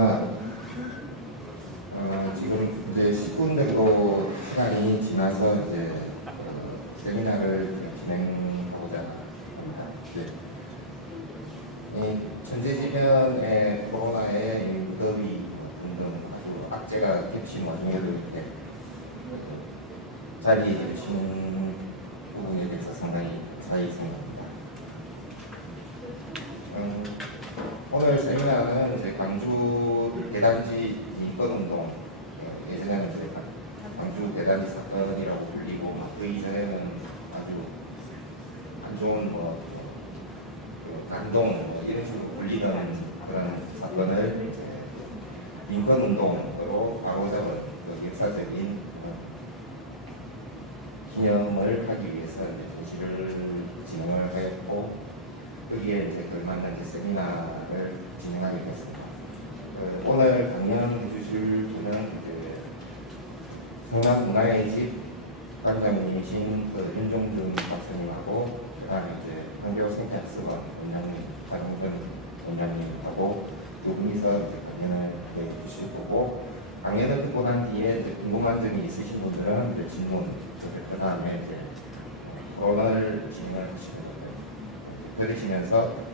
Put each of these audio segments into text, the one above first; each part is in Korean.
아, 지금 이제 10분 정도 시간이 지나서 이제 세미나를 진행하고자 합니다. 이 천재지변의 코로나의 무더위 등등 아주 악재가 겹친 와중에도 이렇게 자리해 주시는 부분에 대해서 상당히 사이 생각합니다. 오늘 세미나는 이제 광주 대단지 인권운동, 예전에는 이제 광주 대단지 사건이라고 불리고 그 이전에는 아주 안 좋은 간동 이런 식으로 불리는 그런 사건을 인권운동으로 바로잡은 역사적인 기념을 하기 위해서 전시를 진행을 했고 여기에 이제 걸맞는 세미나를 진행하게 됐습니다. 오늘 강연해 주실 분은 이제 성남문화의 집 관장님이신 윤종준 박사님하고 그다음에 이제 한교생태학습원 원장님 장훈근 원장님하고 두 분이서 이제 강연을 해 주실 거고 강연을 듣고 난 뒤에 이제 궁금한 점이 있으신 분들은 이제 질문 그다음에 이제 토론을 진행을 하시면 들으시면서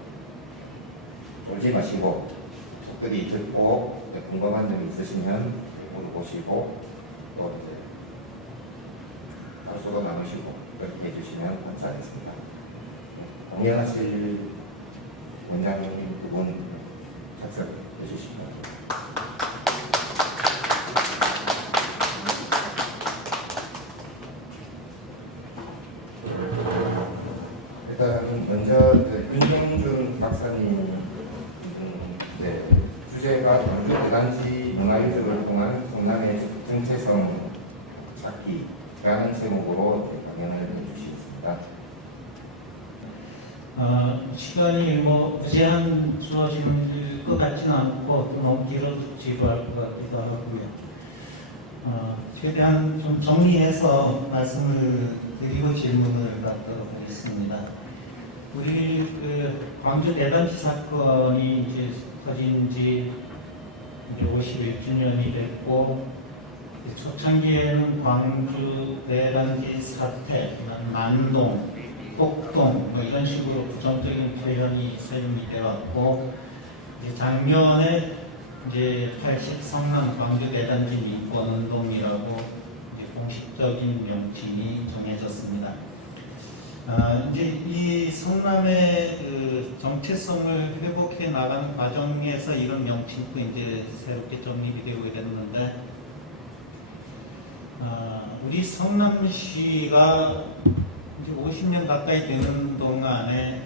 졸지 마시고 속들이 듣고 궁금한 점이 있으시면 물어보시고 또 이제 감소도 나누시고 그렇게 해주시면 감사하겠습니다. 공연하실 원장님 두 분 착석해 주시기 바랍니다. 일단 먼저 윤종준 박사님 주제가 광주 대단지 문화유적을 통한 성남의 정체성 찾기라는 제목으로 강연을 해주시겠습니다. 시간이 제한 주어지는 것 같지는 않고 너무 길어지고 할 것 같기도 하고요. 최대한 좀 정리해서 말씀을 드리고 질문을 받도록 하겠습니다. 우리 광주 대단지 사건이 이제 터진 지 이제 51주년이 됐고 초창기에는 광주 대단지 사태, 난동, 폭동 이런 식으로 부정적인 표현이 사용이 되었고 작년에 이제 80 성남 광주 대단지 민권운동이라고 공식적인 명칭이 정해졌습니다. 이제 이 성남의 정체성을 회복해 나가는 과정에서 이런 명칭도 이제 새롭게 정립이 되고 됐는데, 우리 성남시가 이제 50년 가까이 되는 동안에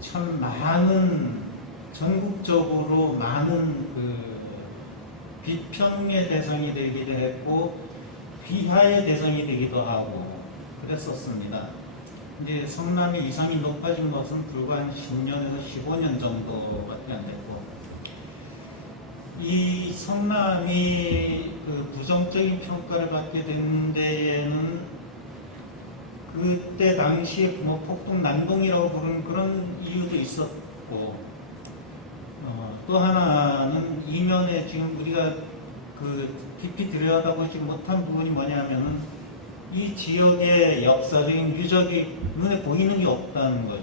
참 많은 전국적으로 많은 비평의 대상이 되기도 했고 비하의 대상이 되기도 하고 그랬었습니다. 이제 성남의 위상이 높아진 것은 불과 한 10년에서 15년 정도밖에 안 됐고, 이 성남이 부정적인 평가를 받게 된 데에는 그때 당시에 폭동 난동이라고 부르는 그런 이유도 있었고, 또 하나는 이면에 지금 우리가 깊이 들여다보지 못한 부분이 뭐냐면은 이 지역의 역사적인 유적이 눈에 보이는 게 없다는 거죠.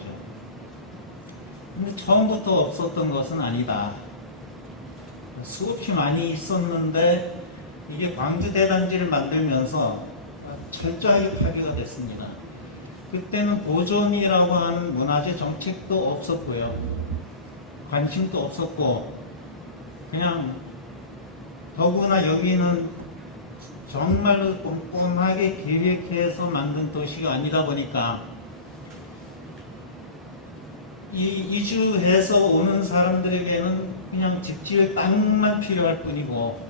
근데 처음부터 없었던 것은 아니다. 수없이 많이 있었는데 이게 광주 대단지를 만들면서 철저하게 파괴가 됐습니다. 그때는 보존이라고 하는 문화재 정책도 없었고요. 관심도 없었고, 그냥 더구나 여기는 정말로 꼼꼼하게 계획해서 만든 도시가 아니다 보니까 이 이주해서 오는 사람들에게는 그냥 집 지을 땅만 필요할 뿐이고,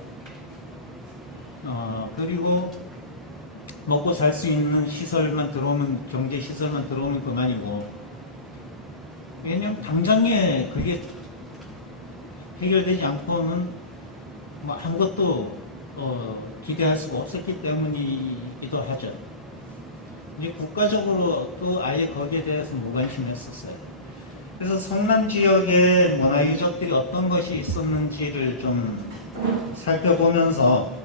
그리고 먹고 살 수 있는 시설만 들어오면, 경제 시설만 들어오면 그만이고, 왜냐면 당장에 그게 해결되지 않고는 아무것도 기대할 수가 없었기 때문이기도 하죠. 이제 국가적으로 또 아예 거기에 대해서 무관심했었어요. 그래서 성남 지역의 문화 유적들이 어떤 것이 있었는지를 좀 살펴보면서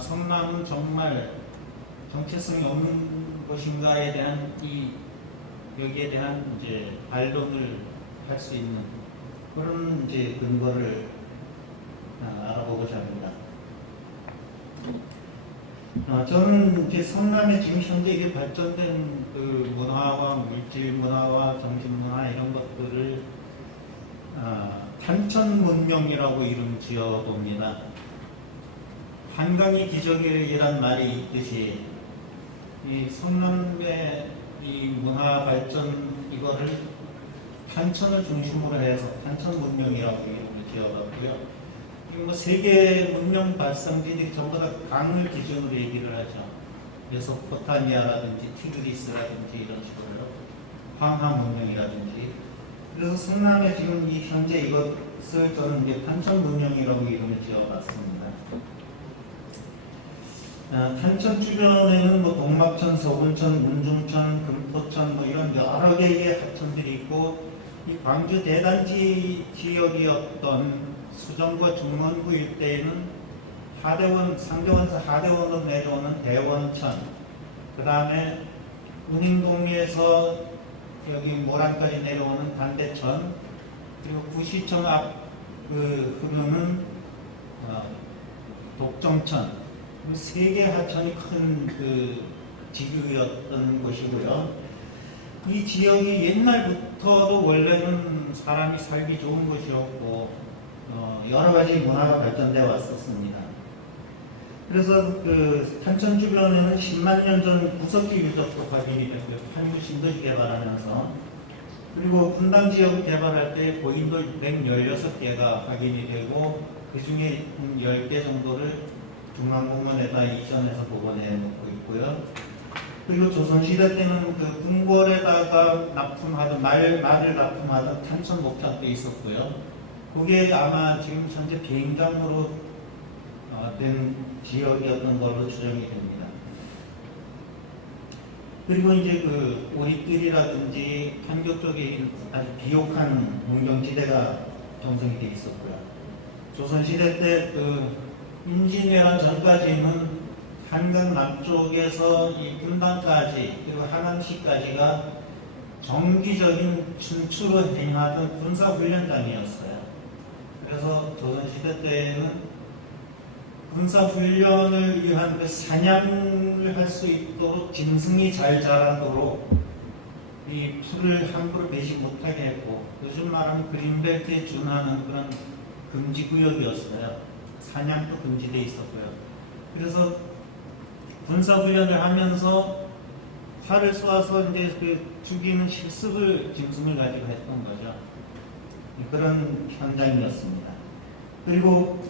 성남은 정말 정체성이 없는 곳인가에 대한 여기에 대한 이제 반론을 할 수 있는 그런 이제 근거를 알아보고자 합니다. 저는 이제 성남에 지금 현재 이게 발전된 그 문화와 물질 문화와 정신 문화 이런 것들을 탄천 문명이라고 이름 지어봅니다. 한강이 기적이란 말이 있듯이 이 성남의 이 문화 발전 이거를 탄천을 중심으로 해서 탄천 문명이라고 이름을 지어봤고요. 뭐 세계 문명 발상지들이 전부 다 강을 기준으로 얘기를 하죠. 메소포타미아라든지 티그리스라든지 이런 식으로 황하 문명이라든지. 그래서 성남에 지금 이 현재 이것을 저는 이제 탄천 문명이라고 이름을 지어봤습니다. 탄천 주변에는 뭐 동막천, 서군천, 운중천, 금포천 뭐 이런 여러 개의 하천들이 있고 이 광주 대단지 지역이었던 수정과 중원구 일대에는 하대원, 상대원에서 하대원으로 내려오는 대원천, 그 다음에 은행동에서 여기 모란까지 내려오는 단대천, 그리고 구시청 앞 흐르는 독정천, 세 개 하천이 큰 그 지구였던 곳이고요. 이 지역이 옛날부터도 원래는 사람이 살기 좋은 곳이었고 여러 가지 문화가 발전되어 왔었습니다. 그래서 그 탄천 주변에는 10만 년 전 구석기 유적도 확인이 됐고요. 판유 신도시 개발하면서 그리고 분당 지역을 개발할 때 고인돌 116개가 확인이 되고 그 중에 10개 정도를 중앙공원에다 이전해서 복원해 놓고 있고요. 그리고 조선시대 때는 그 궁궐에다가 납품하던 말을 납품하던 탄천 목장도 있었고요. 그게 아마 지금 현재 비행장으로 된 지역이었던 걸로 추정이 됩니다. 그리고 이제 그 오리뜰이라든지 판교 쪽에 아주 비옥한 농경지대가 형성이 되어 있었고요. 조선시대 때 그 임진왜란 전까지는 한강 남쪽에서 이 분당까지 그리고 하남시까지가 정기적인 춘추로 행하던 군사훈련장이었어요. 그래서 조선시대 때에는 군사훈련을 위한 그 사냥을 할 수 있도록 짐승이 잘 자라도록 이 풀을 함부로 베지 못하게 했고 요즘 말하면 그린벨트에 준하는 그런 금지구역이었어요. 사냥도 금지되어 있었고요. 그래서 군사훈련을 하면서 활을 쏘아서 이제 그 죽이는 실습을 짐승을 가지고 했던 거죠. 그런 현장이었습니다. 그리고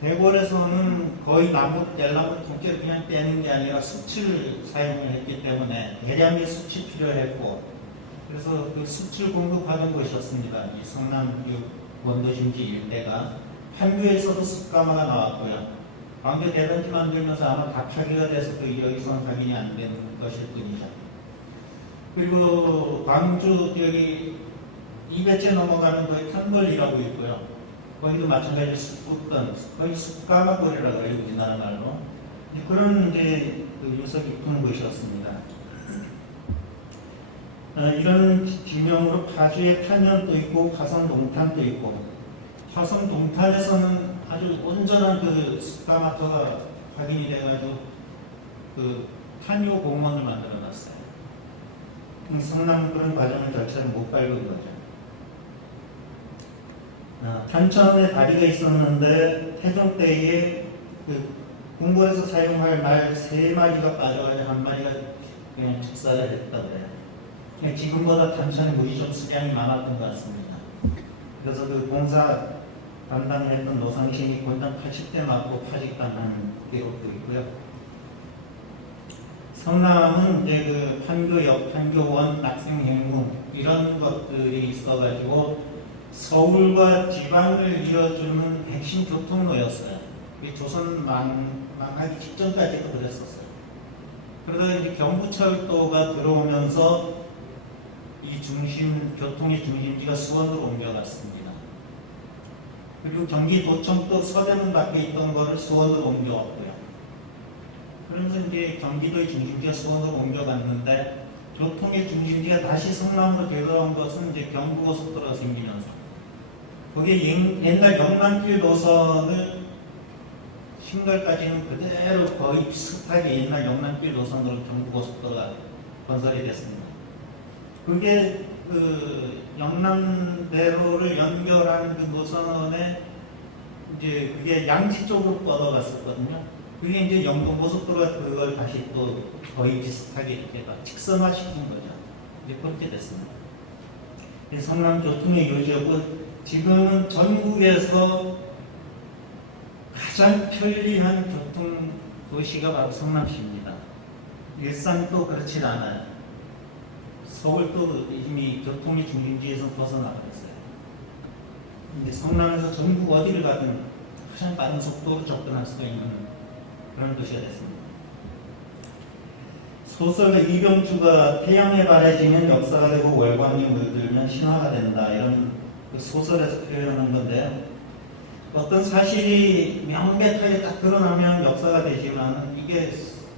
대궐에서는 거의 뗄나무 통째로 그냥 떼는 게 아니라 수치를 사용을 했기 때문에 대량의 수치 필요했고 그래서 그 수치를 공급하던 곳이었습니다. 이 성남 원도심지 일대가 판교에서도 숯가마가 나왔고요. 광교 대단지 만들면서 아마 다 파괴가 돼서 그 여기서는 확인이 안 된 것일 뿐이죠. 그리고 광주 여기 200째 넘어가는 거에 탄벌이라고 있고요. 거기도 마찬가지로 숯붓던 거의 숯가마거리라고 그래요, 우리나라 말로. 그런 이제 그 유서 깊은 곳이었습니다. 이런 지명으로 파주에 탄현도 있고 화성 동탄도 있고 화성 동탄에서는 아주 온전한 그 숯가마터가 확인이 돼가지고 그 탄요 공원을 만들어 놨어요. 성남은 그런 과정을 절차를 못 밟은 거죠. 탄천에 다리가 있었는데 태종 때에 그 궁궐에서 사용할 말 3마리가 빠져가지고 한 마리가 그냥 축사를 했다고 해요. 지금보다 탄천에 물이 좀 수량이 많았던 것 같습니다. 그래서 그 공사 담당을 했던 노상신이 권당 80대 맞고 파직당한 기록도 있고요. 성남은 이제 그 판교역, 판교원, 낙생행궁 이런 것들이 있어가지고 서울과 지방을 이어주는 핵심 교통로였어요. 조선 망하기 직전까지도 그랬었어요. 그러다 이제 경부철도가 들어오면서 이 교통의 중심지가 수원으로 옮겨갔습니다. 그리고 경기도청도 서대문 밖에 있던 거를 수원으로 옮겨왔고요. 그러면서 이제 경기도의 중심지가 수원으로 옮겨갔는데 교통의 중심지가 다시 성남으로 되돌아온 것은 이제 경부고속도로가 생기면서 거기에 옛날 영남길 노선을 신갈까지는 그대로 거의 비슷하게 옛날 영남길 노선으로 경부고속도로가 건설이 됐습니다. 그게 그 영남대로를 연결하는 그 노선에 이제 그게 양지 쪽으로 뻗어갔었거든요. 그게 이제 영동고속도로가 그걸 다시 또 거의 비슷하게 이렇게 직선화시킨 거죠. 이제 그렇게 됐습니다. 성남 교통의 요지역은 지금은 전국에서 가장 편리한 교통 도시가 바로 성남시입니다. 일산도 그렇진 않아요. 서울도 이미 교통의 중심지에서 벗어나버렸어요. 이제 성남에서 전국 어디를 가든 가장 빠른 속도로 접근할 수가 있는 그런 도시가 됐습니다. 소설가 이병주가 태양에 바래지면 역사가 되고 월광이 물들면 신화가 된다 이런 그 소설에서 표현한 건데요. 어떤 사실이 명백하게 딱 드러나면 역사가 되지만 이게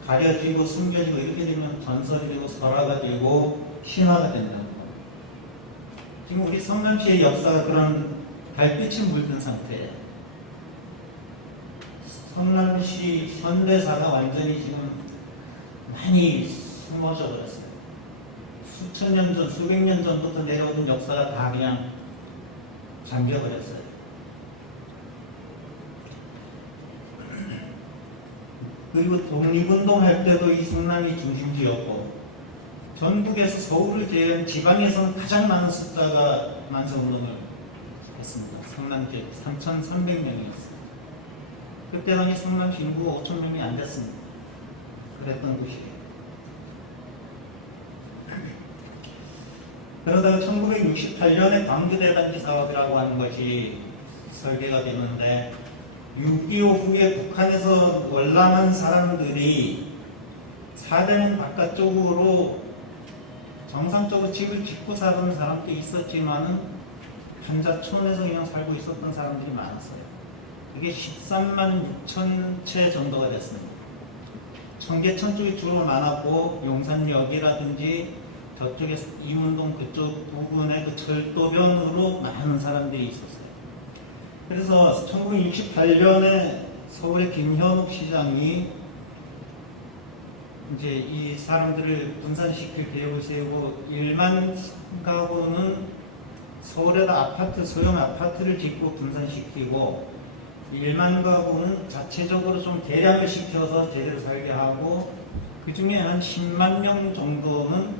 가려지고 숨겨지고 이렇게 되면 전설이 되고 설화가 되고 신화가 된다. 지금 우리 성남시의 역사가 그런 달빛이 물든 상태예요. 성남시 현대사가 완전히 지금 많이 숨어져 버렸어요. 수천 년 전, 수백 년 전부터 내려오던 역사가 다 그냥 잠겨버렸어요. 그리고 독립운동할 때도 이 성남이 중심지였고 전국에서 서울을 제외한 지방에서는 가장 많은 숫자가 만세운동을 했습니다. 성남지 3,300명이었습니다. 그때 당시 성남시 인구가 5,000명이 안 됐습니다. 그랬던 곳이에요. 그러다가 1968년에 광주대단지 사업이라고 하는 것이 설계가 되는데 6.25 후에 북한에서 월남한 사람들이 사대문 바깥쪽으로 정상적으로 집을 짓고 살던 사람도 있었지만은 한자촌에서 그냥 살고 있었던 사람들이 많았어요. 그게 13만 6천 채 정도가 됐습니다. 청계천 쪽이 주로 많았고 용산역이라든지 저쪽에 이문동 그쪽 부근의 그 철도변으로 많은 사람들이 있었어요. 그래서 1968년에 서울의 김현욱 시장이 이제 이 사람들을 분산시킬 계획을 세우고 1만 가구는 서울에다 아파트, 소형 아파트를 짓고 분산시키고 1만 가구는 자체적으로 좀 개량을 시켜서 제대로 살게 하고 그 중에 한 10만 명 정도는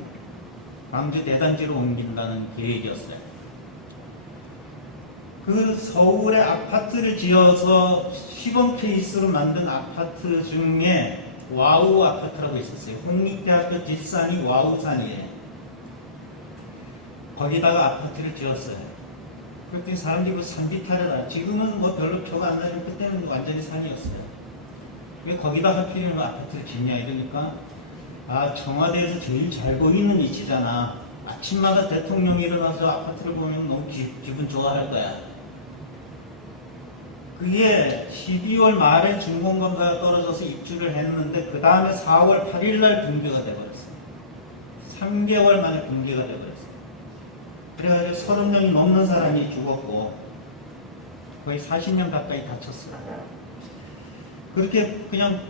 광주 대단지로 옮긴다는 계획이었어요. 그 서울에 아파트를 지어서 시범 케이스로 만든 아파트 중에 와우 아파트라고 있었어요. 홍익대학교 뒷산이 와우산이에요. 거기다가 아파트를 지었어요. 그때 사람들이 산비탈이라 지금은 뭐 별로 표가 안 나지만 그때는 완전히 산이었어요. 왜 거기다 하필이면 아파트를 짓냐 이러니까 아 청와대에서 제일 잘 보이는 위치잖아. 아침마다 대통령이 일어나서 아파트를 보면 너무 기분 좋아할 거야. 그게 12월 말에 준공검사가 떨어져서 입주를 했는데 그 다음에 4월 8일날 붕괴가 돼버렸어요. 3개월 만에 붕괴가 돼버렸어요. 그래가지고 30명이 넘는 사람이 죽었고 거의 40명 가까이 다쳤어요. 그렇게 그냥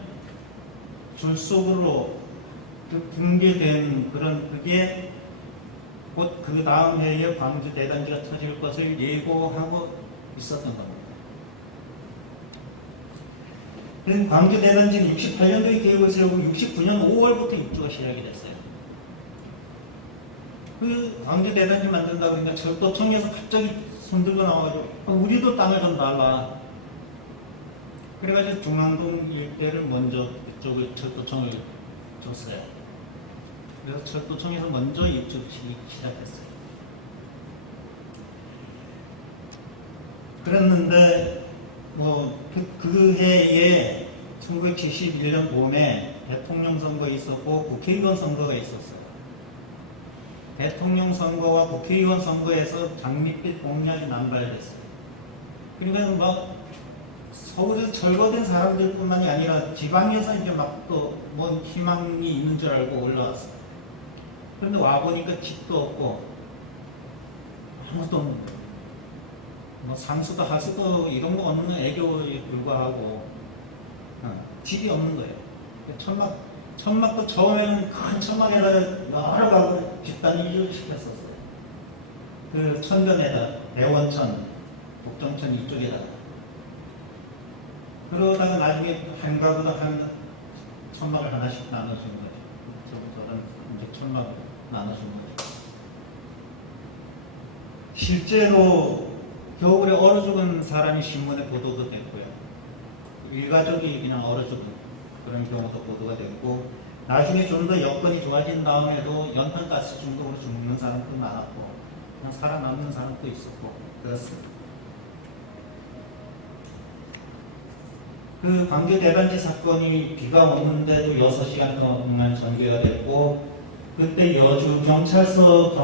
줄속으로 그 붕괴된 그런 그게 곧 그 다음 해에 광주 대단지가 터질 것을 예고하고 있었던 겁니다. 그래서 광주 대단지는 68년도에 계획을 세우고 69년 5월부터 입주가 시작이 됐어요. 그 광주 대단지 만든다고 그러니까 철도청에서 갑자기 손들고 나와가지고 우리도 땅을 좀 달라. 그래가지고 중앙동 일대를 먼저 이쪽을 철도청을 줬어요. 그래서 철도청에서 먼저 입주 시작했어요. 그랬는데 뭐 그 해에 1971년 봄에 대통령 선거 있었고 국회의원 선거가 있었어요. 대통령 선거와 국회의원 선거에서 장밋빛 공약이 남발됐어요. 그러니까 막 서울에서 절거된 사람들뿐만이 아니라 지방에서 이제 막 또 뭔 희망이 있는 줄 알고 올라왔어요. 그런데 와 보니까 집도 없고 아무것도 없는 거예요. 뭐 상수도 하수도 이런 거 없는 애교에 불과하고 집이 없는 거예요. 천막도 처음에는 큰 천막에다 여러 가구 집단 이주를 시켰었어요. 그 천변에다 대원천, 북정천 이쪽에다가. 그러다가 나중에 한 가구당 한 천막을 하나씩 나눠준 거예요. 저런 이제 천막 나눠준 거예요. 실제로 겨울에 얼어 죽은 사람이 신문에 보도도 됐고요. 일가족이 그냥 얼어 죽은 그런 경우도 보도가 됐고, 나중에 좀 더 여건이 좋아진 다음에도 연탄가스 중독으로 죽는 사람도 많았고, 그냥 살아남는 사람도 있었고, 그렇습니다. 그 광주 대단지 사건이 비가 오는데도 6시간 동안 전개가 됐고, 그때 여주 경찰도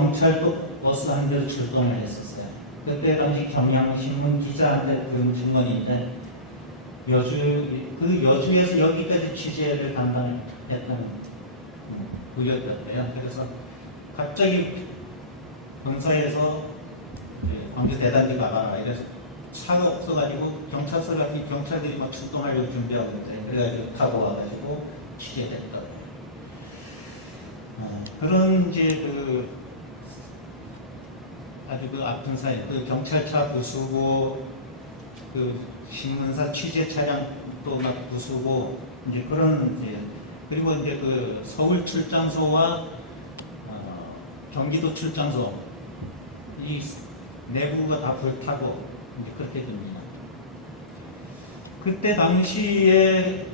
버스 한 대로 출동을 했었어요. 그때 당시 경향신문 기자한테 그 증언인데, 여주에서 여기까지 취재를 담당했던 구역이었대요. 그래서 갑자기 경사에서 광주 대단지 가봐라 이래서 차가 없어가지고 경찰서 가니 경찰들이 막 출동하려고 준비하고 있더래요. 그래가지고 타고 와가지고 취재됐다. 그런 이제 아주 아픈 사연, 경찰차 부수고 신문사 취재 차량도 막 부수고 이제 그런 그리고 이제 서울 출장소와 경기도 출장소 이 내부가 다 불타고 이제 그렇게 됩니다. 그때 당시에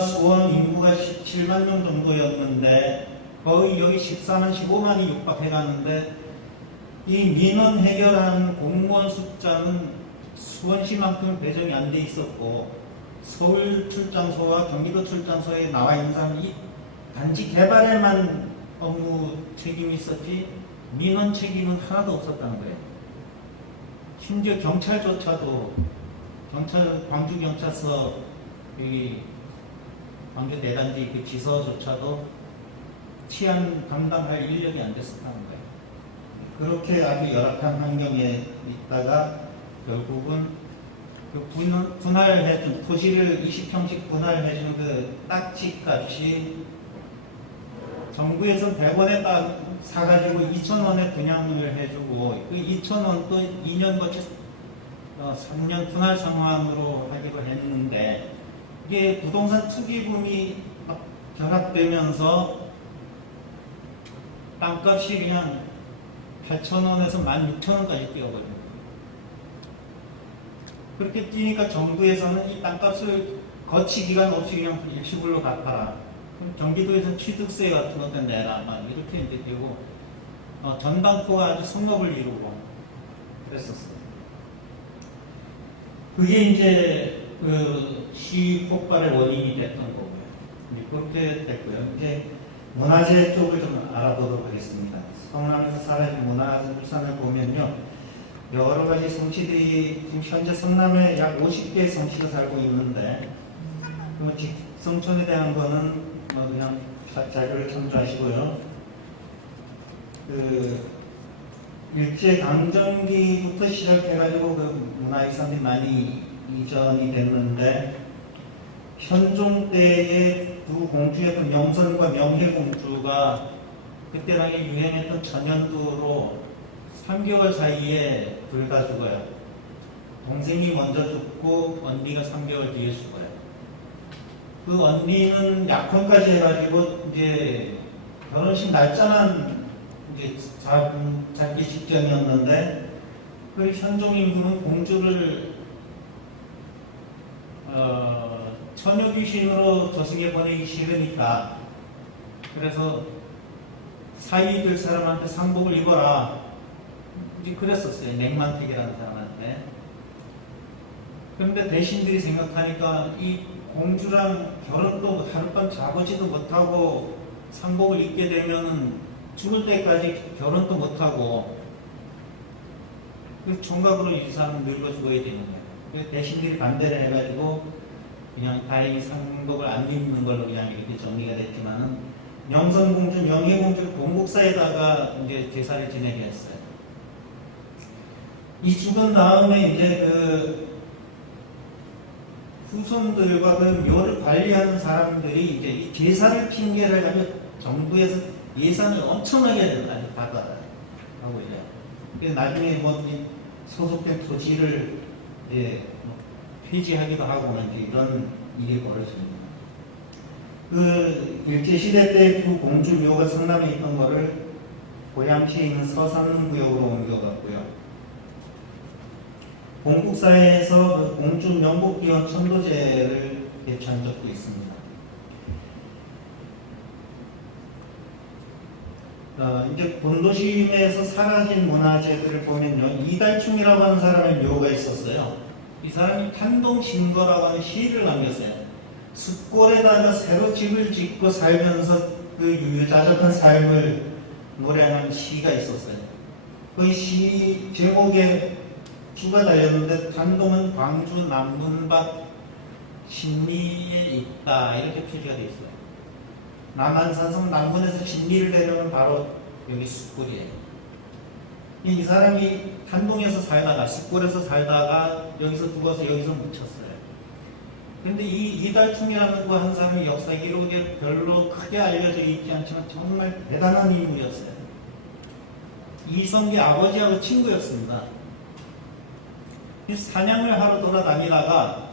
수원 인구가 17만 명 정도였는데 거의 여기 14만, 15만이 육박해가는데 이 민원 해결한 공무원 숫자는 수원시만큼 배정이 안 돼 있었고, 서울 출장소와 경기도 출장소에 나와 있는 사람이 단지 개발에만 업무 책임이 있었지 민원 책임은 하나도 없었다는 거예요. 심지어 경찰조차도 광주경찰서 여기 광주 대단지 그 지서조차도 치안 담당할 인력이 안 됐었다는 거예요. 그렇게 아주 열악한 환경에 있다가 결국은 분할해준 토지를 20평씩 분할해주는 그 딱지 값이 정부에서 100원에 딱 사가지고 2,000원에 분양을 해주고 그 2,000원 또 2년 거쳐 3년 분할 상환으로 하기로 했는데 이게 부동산 투기붐이 결합되면서 땅값이 그냥 8,000원에서 16,000원까지 뛰어버립니다. 그렇게 뛰니까 정부에서는 이 땅값을 거치 기간 없이 그냥 일시불로 갚아라. 그럼 경기도에서는 취득세 같은 것도 내라. 막 이렇게 이제 되고 전당포가 아주 성업을 이루고 그랬었어요. 그게 이제 시 폭발의 원인이 됐던 거고요. 이제 그렇게 됐고요. 이제 문화재 쪽을 좀 알아보도록 하겠습니다. 성남에서 사라진 문화유산을 보면요, 여러 가지 성씨들이 지금 현재 성남에 약 50개의 성씨가 살고 있는데, 직성촌에 대한 거는 그냥 자료를 참조하시고요. 일제 강점기부터 시작해가지고 문화유산이 많이 이전이 됐는데, 현종 때의 두 공주였던 명선과 명혜공주가 그때 당시 유행했던 전연두로 3개월 사이에 둘 다 죽어요. 동생이 먼저 죽고 언니가 3개월 뒤에 죽어요. 그 언니는 약혼까지 해가지고 이제 결혼식 날짜는 이제 잡기 직전이었는데 그 현종 임금은 공주를 처녀 귀신으로 저승에 보내기 싫으니까 그래서 사위 될 사람한테 상복을 입어라 이제 그랬었어요. 냉만택이라는 사람한테. 그런데 대신들이 생각하니까 이 공주랑 결혼도 하룻밤 자보지도 못하고 상복을 입게 되면은 죽을 때까지 결혼도 못하고 그 총각으로 이 사람은 늙어 죽어야 되는 거예요. 그래서 대신들이 반대를 해가지고 그냥 다행히 상복을 안 입는 걸로 그냥 이렇게 정리가 됐지만은 영선공주, 명예공주를 공국사에다가 이제 제사를 지내게 했어요. 이 죽은 다음에 이제 그 후손들과 그 묘를 관리하는 사람들이 이제 이 제사를 핑계를 가지고 정부에서 예산을 엄청나게 받아요. 하고 이제 그래서 나중에 뭐 소속된 토지를 뭐 폐지하기도 하고 이제 이런 일이 벌어집니다. 그 일제시대 때 그 공주 묘가 성남에 있던 거를 고양시에 있는 서산구역으로 옮겨갔고요. 공국사에서 그 공주 명복기원 천도제를 개최한 적도 있습니다. 이제 본도심에서 사라진 문화재들을 보면요, 이달충이라고 하는 사람의 묘가 있었어요. 이 사람이 탄동신거라고 하는 시를 남겼어요. 숫골에다가 새로 집을 짓고 살면서 그 유유자적한 삶을 노래하는 시가 있었어요. 그 시 제목에 주가 달렸는데 탄동은 광주 남문밭 신리에 있다 이렇게 표시가 되어 있어요. 남한산성 남문에서 신리를 내려면 바로 여기 숫골이에요. 이 사람이 탄동에서 살다가 숫골에서 살다가 여기서 죽어서 여기서 묻혔어요. 근데 이 이달충이라는 그 한 사람이 역사 기록에 별로 크게 알려져 있지 않지만 정말 대단한 인물이었어요. 이성계 아버지하고 친구였습니다. 사냥을 하러 돌아다니다가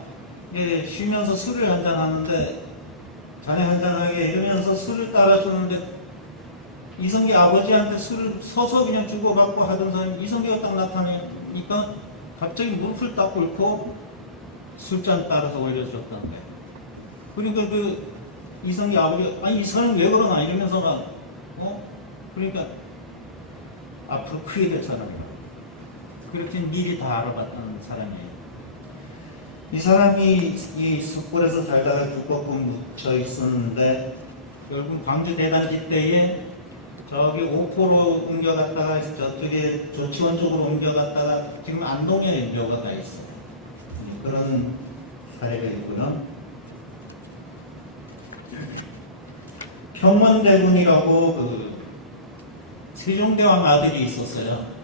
쉬면서 술을 한잔 하는데 자네 한잔하게 이러면서 술을 따라주는데 이성계 아버지한테 술을 서서 그냥 주고받고 하던 사람이 이성계가 딱 나타나니까 갑자기 무릎을 딱 꿇고 술잔 따라서 올려줬던 거예요. 그러니까 그 이성계 아버지가 아니 이 사람 왜 그러나 이러면서 막 그러니까 앞으로 크게 될 사람이에요. 그렇게 미리 다 알아봤던 사람이에요. 이 사람이 이 숯불에서 살다가 죽었고 묻혀 있었는데 결국 광주 대단지 때에 저기 오포로 옮겨갔다가 저쪽에 조치원 쪽으로 옮겨갔다가 지금 안동에 묘가 가 있어요. 그런 사례가 있고요. 평원대군이라고 그 세종대왕 아들이 있었어요.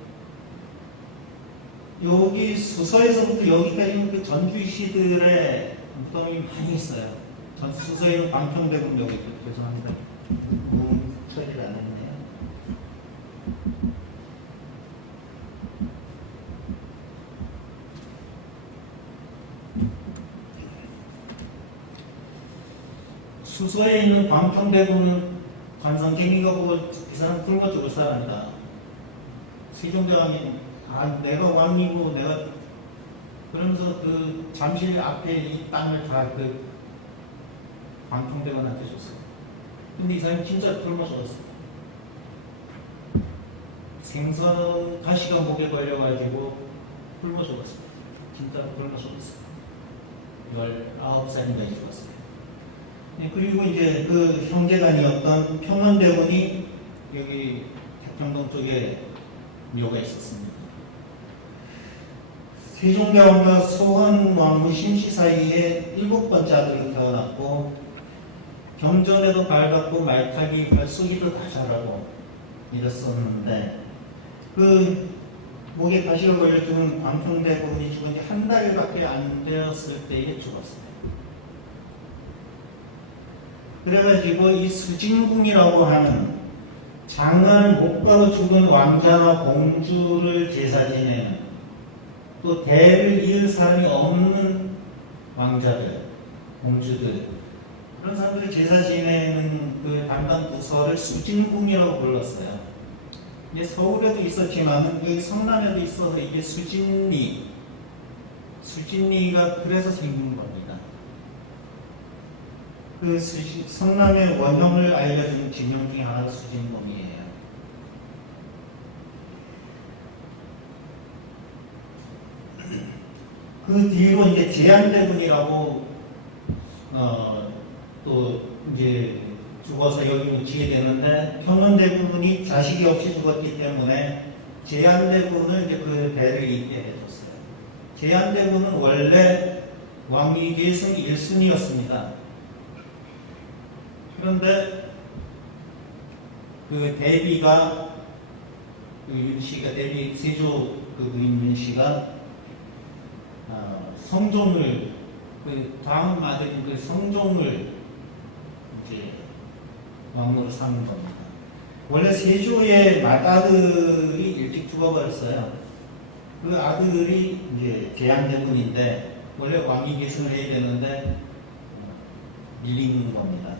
여기 수서에서부터 여기까지는 그 전주시 시들의 무덤이 많이 있어요. 수서에는 광평대군 여기 있고, 죄송합니다. 처리를 안 했네요. 수서에 있는 광평대군은 관성쟁이가 보고 이 사람 굶어 죽을 사람이다. 세종대왕이 내가 왕이고 내가 그러면서 그 잠실 앞에 이 땅을 다 그 광평대군한테 줬어요. 근데 이 사람이 진짜 굶어 죽었어요. 생선 가시가 목에 걸려가지고 굶어 죽었어요. 진짜 굶어 죽었어요. 19살인가 죽었어요. 그리고 이제 그 형제간이었던 평원대군이 여기 태평동 쪽에 묘가 있었습니다. 세종대왕과 소헌왕후 심씨 사이에 7번째 아들로 태어났고 경전에도 밝았고 말타기, 발쏘기도 다 잘하고 이랬었는데 그 목에 가시가 걸려준 광평대군이 죽은 지 한 달밖에 안 되었을 때에 죽었어요. 그래가지고 이 수진궁이라고 하는 장가를 못 가고 죽은 왕자나 공주를 제사 지내는 또 대를 이을 사람이 없는 왕자들, 공주들 그런 사람들이 제사 지내는 그 담당 부서를 수진궁이라고 불렀어요. 이제 서울에도 있었지만 여기 성남에도 있어서 이게 수진리가 그래서 생긴 겁니다. 그 성남의 원형을 알려주는 진영 중에 하나가 수진궁이에요. 그 뒤로 이제 제한대군이라고 또 이제 죽어서 여기 묻히게 되는데 평원대군이 자식이 없이 죽었기 때문에 제한대군을 이제 그 배를 잇게 해줬어요. 제한대군은 원래 왕위계승 1순위였습니다. 그런데 그 대비가 그 윤씨가 대비 세조 그 부인 윤씨가 성종을 그 다음 아들인 그 성종을 이제 왕으로 삼은 겁니다. 원래 세조의 맏아들이 일찍 죽어버렸어요. 그 아들이 이제 제한대군인데 원래 왕위 계승을 해야 되는데 밀린 겁니다.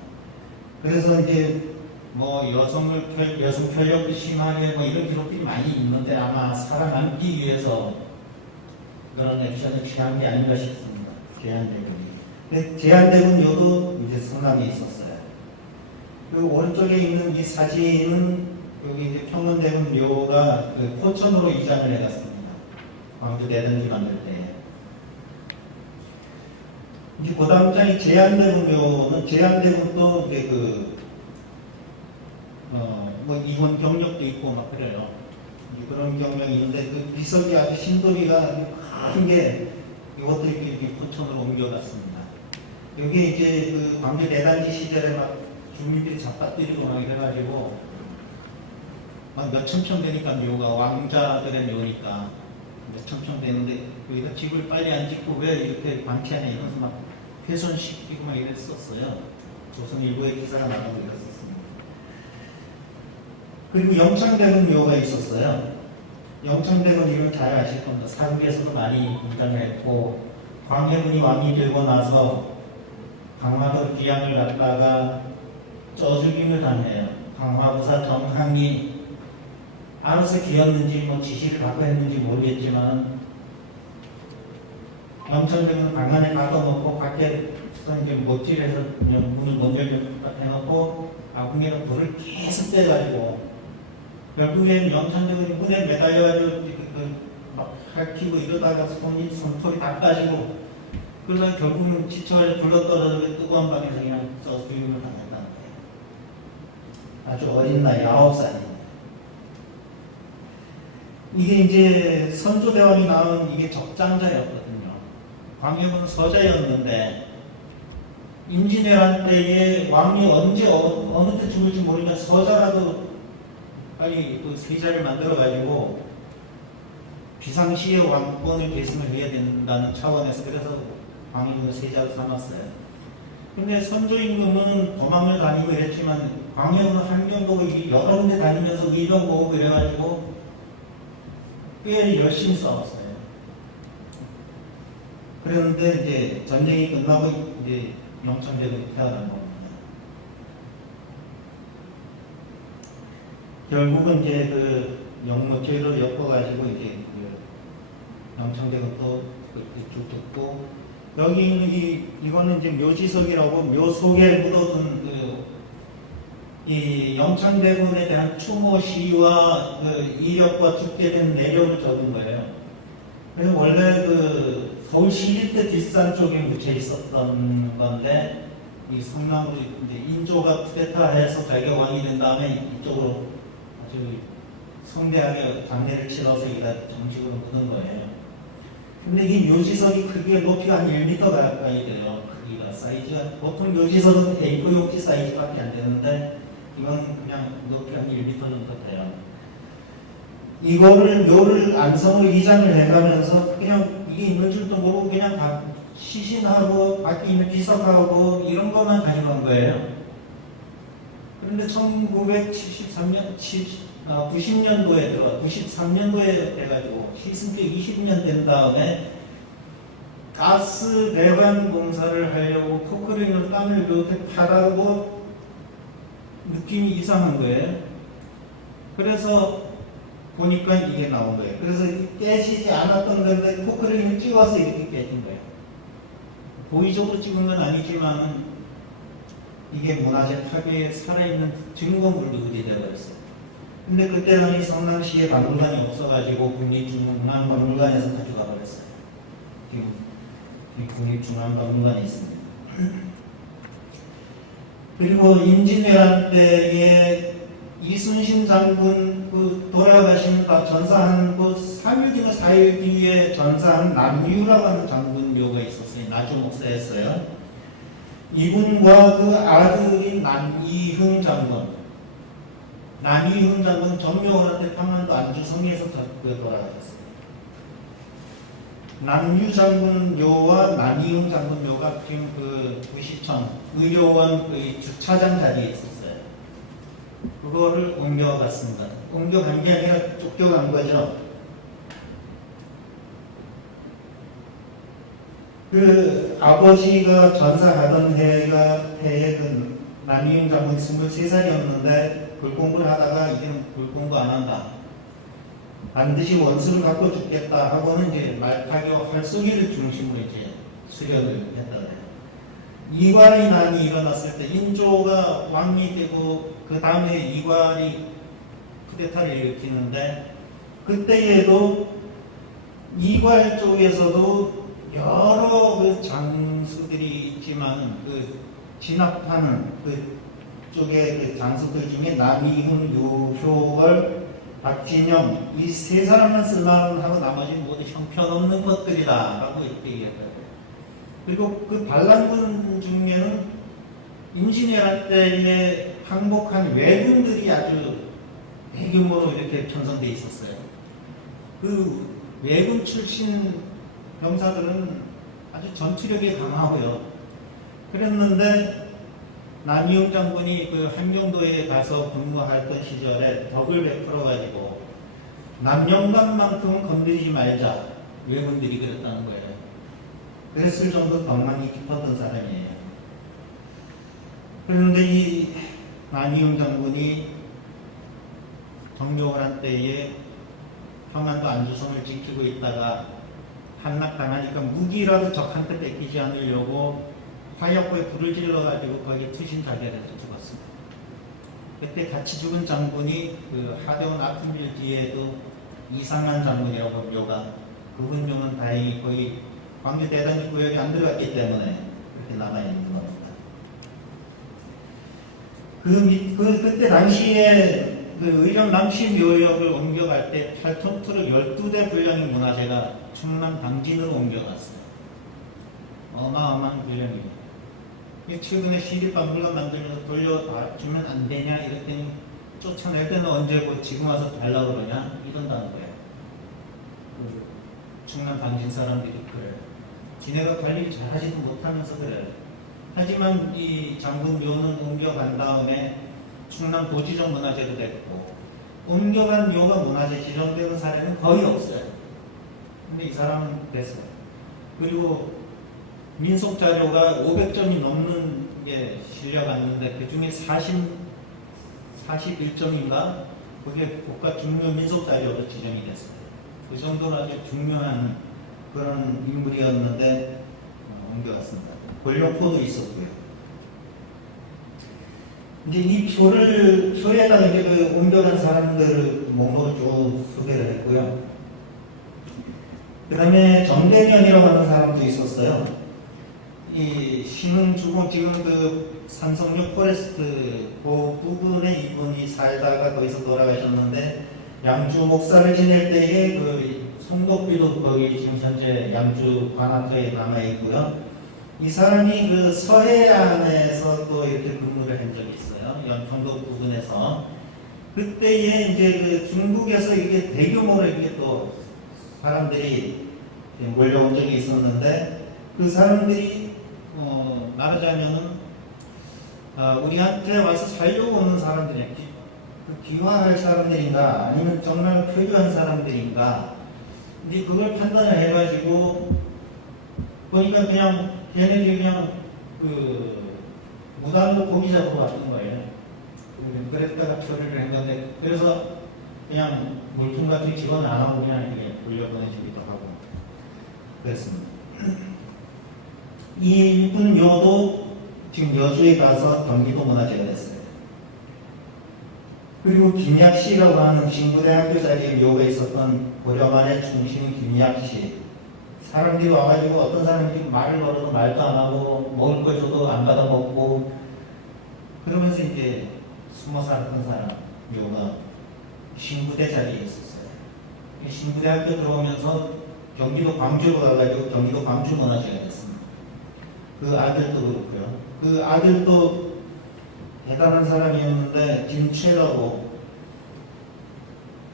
그래서 이제 뭐 여성 편력도 심하게 뭐 이런 기록들이 많이 있는데 아마 살아남기 위해서 그런 액션을 취한 게 아닌가 싶습니다. 제한대군이. 제한대군 묘도 이제 성남에 있었어요. 그 오른쪽에 있는 이 사진은 여기 이제 평원대군 묘가 그 포천으로 이장을 해갔습니다. 광주 대단지 만들 때. 이제 그 다음 장이 제한대군 묘는 제한대군도 이제 뭐 이혼 경력도 있고 막 그래요. 그런 경력이 있는데 그 비석이 아주 신도리가 큰 게 이것도 이렇게 포천으로 옮겨갔습니다. 여기 이제 그 광주 대단지 시절에 막 주민들이 잡아뜨리고 막 이래가지고 막 몇천 평 되니까 묘가 왕자들의 묘니까 몇천 평 되는데 여기다 집을 빨리 안 짓고 왜 이렇게 방치하냐 이러면서 막 훼손시키고 막 이랬었어요. 조선일보의 기사가 나가고 이랬었습니다. 그리고 영창대군 묘가 있었어요. 영창대군 이름 잘 아실 겁니다. 사극에서도 많이 인정을 했고 광해군이 왕이 되고 나서 강화도 귀양을 갔다가 쪄죽임을 당해요. 강화부사 정항이 알아서 기었는지 뭐 지시를 받고 했는지 모르겠지만 영창대군 방 안에 가둬놓고 밖에서 이제 못질해서 그냥 문을 못 열게 해놓고 아궁이로 불을 계속 떼가지고 결국엔 영창대군이 문에 매달려가지고 막 핥히고 이러다가 손톱이 다 빠지고 그러다 결국은 지쳐가지고 굴러떨어져 뜨거운 방에서 그냥 쪄죽임을 당했다는 거예요. 아주 어린 나이 9살입니다. 이게 이제 선조대왕이 나온 이게 적장자였거든요. 광해군은 서자였는데 임진왜란 때에 왕이 언제 어느 때 죽을지 모르니까 서자라도 빨리 그 세자를 만들어가지고 비상시에 왕권을 계승을 해야 된다는 차원에서 그래서 광해군을 세자로 삼았어요. 근데 선조임금은 도망을 다니고 이랬지만 광해군은 한경보고 여러 군데 다니면서 의병 모으고 이래가지고 꽤 열심히 싸웠어요. 그랬는데 이제 전쟁이 끝나고 이제 영창대군이 태어난 겁니다. 결국은 이제 그 영모죄로 엮어가지고 이제 그 영창대군도 쭉 듣고 여기 있는 이거는 이제 묘지석이라고 묘 속에 묻어둔 이 영창대군에 대한 추모 시와 그 이력과 죽게 된 내력을 적은 거예요. 그래서 원래 그 서울시립 때 뒷산 쪽에 묻혀 있었던 건데 이 성남으로 이제 인조가 쿠데타해서 자기가 왕이 된 다음에 이쪽으로 아주 성대하게 장례를 치러서 여기다 정식으로 묻은 거예요. 근데 이 묘지석이 크기가 높이가 한 1m 가까이 돼요. 크기가 사이즈가 보통 묘지석은 A4 용지 사이즈밖에 안 되는데 이건 그냥 높이 한 1m 정도 돼요. 이거를 묘를 안성을 이장을 해가면서 그냥 이게 있는 줄도 모르고 그냥 다 시신하고 밖에 있는 비석하고 이런 것만 가져간 거예요. 그런데 1973년, 90년도에 93년도에 돼가지고 시승기 20년 된 다음에 가스 배관 공사를 하려고 포크레인으로 땅을 이렇게 파다고 느낌이 이상한 거예요. 그래서 보니까 이게 나온 거예요. 그래서 깨지지 않았던 건데 포크레인을 찍어서 이렇게 깨진 거예요. 고의적으로 찍은 건 아니지만 이게 문화재 파괴에 살아있는 증거물로 의지되어 버렸어요. 근데 그때 당시 성남시에 박물관이 없어가지고 국립중앙박물관에서 가져가 버렸어요. 지금 국립중앙박물관에 있습니다. 그리고 임진왜란 때에 이순신 장군 그 돌아가신 전사한 그 3일 뒤나 4일 뒤에 전사한 남유라고 하는 장군료가 있었어요. 나주 목사였어요. 이분과 그 아들인 남이흥 장군. 남이흥 장군 전묘한테 평안도 안주성에서 돌아가셨어요. 남유 장군료와 남이흥 장군료가 지금 그 구시청 의료원 그 주차장 자리에 있었어요. 그거를 옮겨갔습니다. 옮겨간 게 아니라 쫓겨간 거죠. 그 아버지가 전사하던 해에 그 남이흥 장군이 23살이었는데 불공부를 하다가 이제는 불공부 안 한다. 반드시 원수를 갖고 죽겠다 하고는 이제 말타교 활쏘기를 중심으로 이제 수련을 했다 그래요. 이괄이 난이 일어났을 때 인조가 왕이 되고 그 다음에 이괄이 쿠데타를 일으키는데 그때에도 이괄 쪽에서도 여러 그 장수들이 있지만 그 진압하는 그 쪽의 그 장수들 중에 남이흥, 유효월, 박진영 이 세 사람만 쓸만하고 나머지는 모두 형편없는 것들이다 라고 이렇게 얘기했어요. 그리고 그 반란군 중에는 임진왜란 때에 항복한 왜군들이 아주 대규모로 이렇게 편성돼 있었어요. 그 왜군 출신 병사들은 아주 전투력이 강하고요. 그랬는데 남이흥 장군이 그 함경도에 가서 근무했던 시절에 덕을 베풀어가지고 남영감만큼은 건드리지 말자 왜군들이 그랬다는 거예요. 그랬을 정도 덕망이 깊었던 사람이에요. 그런데 이 남이흥 장군이 정묘한 때에 평안도 안주성을 지키고 있다가 한낙당하니까 무기라도 적한테 뺏기지 않으려고 화약고에 불을 질러가지고 거기에 투신자결해서 죽었습니다. 그때 같이 죽은 장군이 그 하대원 아픈일 뒤에도 이상한 장군이라고 묘가 그분 묘는 다행히 거의 광주 대단지 구역에 안 들어갔기 때문에 그렇게 남아있는 겁니다. 그때 당시에 그 의령 남시 묘역을 옮겨갈 때 8톤 트럭 12대 분량의 문화재가 충남 당진으로 옮겨갔어요. 어마어마한 분량입니다. 최근에 시립박물관 만들면서 돌려주면 안 되냐 이랬더니 쫓아낼 때는 언제고 지금 와서 달라고 그러냐 이런다는 거예요. 그 충남 당진 사람들이 그래요. 지네가 관리를 잘하지도 못하면서 그래요. 하지만 이 장군묘는 옮겨간 다음에 충남 도지정 문화재도 됐고 옮겨간 묘가 문화재 지정되는 사례는 거의 없어요. 근데 이 사람은 됐어요. 그리고 민속 자료가 500점이 넘는 게 실려갔는데 그 중에 41점인가 그게 국가 중요 민속 자료로 지정이 됐어요. 그 정도로 아주 중요한 그런 인물이었는데 옮겨갔습니다. 권력포도 있었고요. 이제 이 표에다가 이제 그 옮겨간 사람들 목록을 쭉 소개를 했고요. 그 다음에 정대면이라고 하는 사람도 있었어요. 이 신흥주공 지금 그 삼성역 포레스트 그 부근에 이분이 살다가 거기서 돌아가셨는데 양주 목사를 지낼 때에 그 송독비도 거기 지금 현재 양주 관악도에 남아 있고요. 이 사람이 그 서해안에서 또 이렇게 근무를 한 적이 있어요. 연평도 부근에서 그때에 이제 그 중국에서 이게 대규모로 이렇게 또 사람들이 몰려온 적이 있었는데 그 사람들이 말하자면은 우리한테 와서 살려고 오는 사람들이 귀화할 사람들인가 아니면 정말 표류한 사람들인가 근데 그걸 판단을 해가지고 보니까 그냥 걔네들이 그냥 그 무단으로 고기 잡으러 왔던 거예요. 그랬다가 처리를 했는데 그래서 그냥 물품 같은 직원 안 하고 그냥 이렇게 돌려보내주기도 하고 그랬습니다. 이분 묘도 지금 여주에 가서 경기도 문화재가 됐어요. 그리고 김약시라고 하는 진구대학교 자리에 묘가 있었던 고려만의 중심 김약시 사람들이 와가지고 어떤 사람이 말을 걸어도 말도 안 하고 먹을 거 줘도 안 받아 먹고 그러면서 이제 숨어 살던 사람, 요가 신부대 자리에 있었어요. 신부대학교 들어오면서 경기도 광주로 가가지고 경기도 광주 문화재가 됐습니다. 그 아들도 그렇고요. 그 아들도 대단한 사람이었는데 김채라고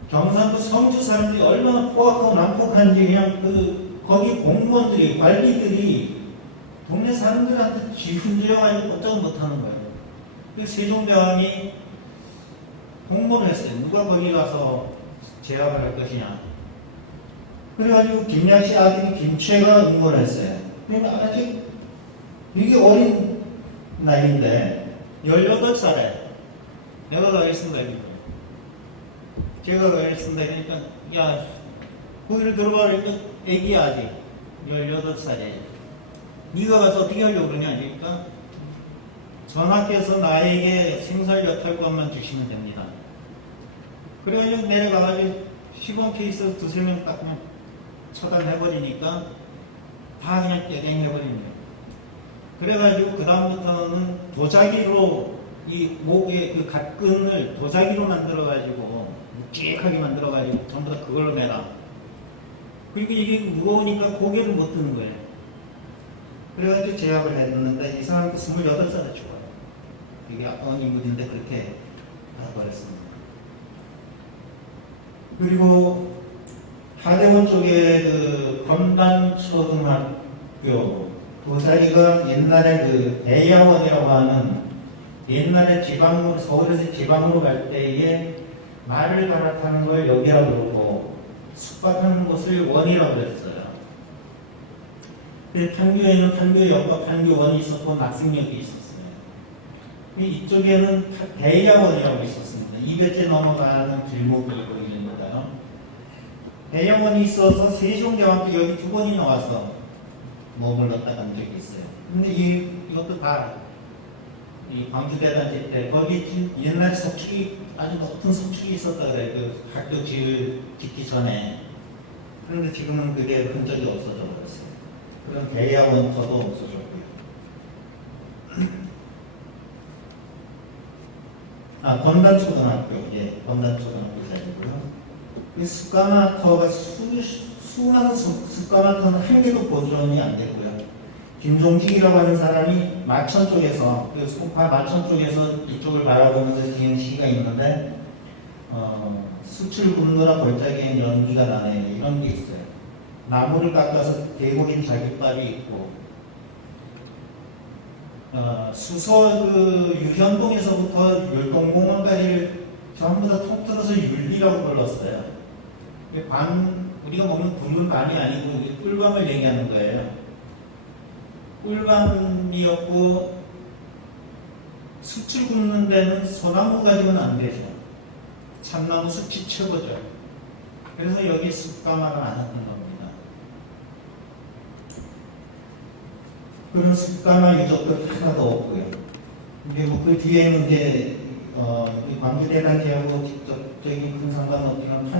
경상도 성주 사람들이 얼마나 포악하고 난폭한지 그냥 거기 공무원들이 관리들이 동네 사람들한테 쥐훈질해가지고 꼼짝을 못하는 거예요. 그 세종대왕이 공모를 했어요. 누가 거기 가서 제압을 할 것이냐. 그래가지고 김양씨 아들이 김채가 응모를 했어요. 그러니까 아직 되게 어린 나이인데 18살에 내가 가겠습니다. 제가 가겠습니다. 그러니까 야 거기를 들어가 그러니까 애기야 아직 18살에 네가 가서 어떻게 하려고 그러냐. 그러니까 전하께서 나에게 생살 여탈권만 주시면 됩니다. 그래가지고 내려가가지고 시범 케이스 두세 명 딱 그냥 처단해버리니까 다 그냥 깨갱해버리는 거예요. 그래가지고 그 다음부터는 도자기로 이 목에 그 갓끈을 도자기로 만들어가지고 묵직하게 만들어가지고 전부 다 그걸로 매라. 그리고 이게 무거우니까 고개를 못 드는 거예요. 그래가지고 제압을 했는데 이 사람도 28살에 죽어요. 이게 아까운 인물인데 그렇게 가버렸습니다. 그리고 하대원 쪽에 그 건단초등학교 그 자리가 옛날에 그 대야원이라고 하는 옛날에 지방으로 서울에서 지방으로 갈 때에 말을 갈아타는 걸 여기라고 그러고 숙박하는 곳을 원이라고 그랬어요. 판교에는 판교역과 판교원이 있었고 낙승역이 있었어요. 이쪽에는 대야원이라고 있었습니다. 200째 넘어가는 길목이 보이는 거예요. 대야원이 있어서 세종대왕도 여기 2번이 나와서 머물렀다 간 적이 있어요. 근데 이것도 다 이 광주대단지 때 거기 옛날 석축이 아주 높은 석축이 있었다 그래요. 그 학교 짓기 전에. 그런데 지금은 그게 흔적이 없어져 버렸어요. 그런 대야원터도 없어졌고요. 건단초등학교, 건단초등학교 자리고요. 이 습관화터가 수많은 습관화터는 한 개도 보존이 안 되고요. 김종식이라고 하는 사람이 마천 쪽에서, 그 송파 마천 쪽에서 이쪽을 바라보면서 지은 시가 있는데, 수출 굽느라 골짜기엔 연기가 나네, 이런 게 있어요. 나무를 깎아서 대고인 자깃발이 있고, 수서 그 유현동에서부터 율동공원까지를 전부 다 통틀어서 율리라고 불렀어요. 우리가 먹는 굵은밤이 아니고 꿀밤을 얘기하는 거예요. 꿀밤이었고 수출 굽는 데는 소나무 가지고는 안 되죠. 참나무 숲이 최고죠. 그래서 여기 숲가마가 많았던 겁니다. 그런 숲가마 유적도 하나도 없고요. 그리고 그 뒤에는 이제 광주대단지하고 직접적인 큰 상관없지만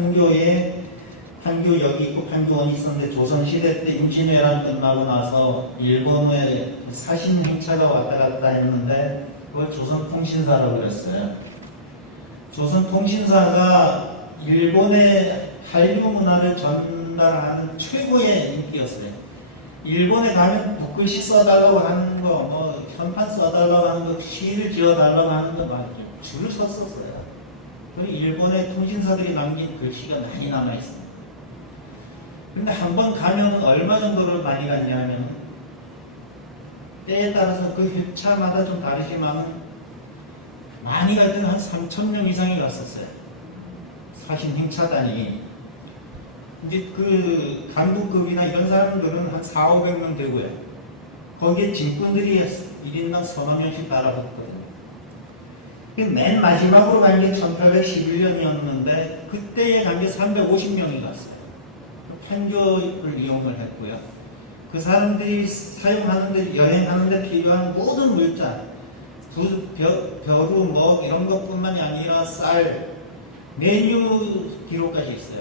판교역이 있고 판교원이 있었는데 조선시대 때 임진왜란 끝나고 나서 일본의 사신 행차가 왔다 갔다 했는데 그걸 조선통신사라고 그랬어요. 조선통신사가 일본의 한류 문화를 전달하는 최고의 인기였어요. 일본에 가면 붓글씨 써달라고 하는 거, 현판 써달라고 하는 거, 시를 지어달라고 하는 거 말이죠. 줄을 섰었어요. 그리고 일본의 통신사들이 남긴 글씨가 많이 남아있습니다. 근데 한 번 가면 얼마 정도를 많이 갔냐면 때에 따라서 그 회차마다 좀 다르지만 많이 갈 때는 한 3,000명 이상이 갔었어요. 사신 행차단이. 이제 그 간부급이나 이런 사람들은 한 400~500명 되고요. 거기에 짐꾼들이 1인당 서너 명씩 달아붙거든요. 맨 마지막으로 간 게 1811년이었는데 그때에 간 게 350명이 갔어요. 판교를 이용을 했고요. 그 사람들이 사용하는데, 여행하는데 필요한 모든 물자, 벼루, 먹 이런 것뿐만이 아니라 쌀, 메뉴 기록까지 있어요.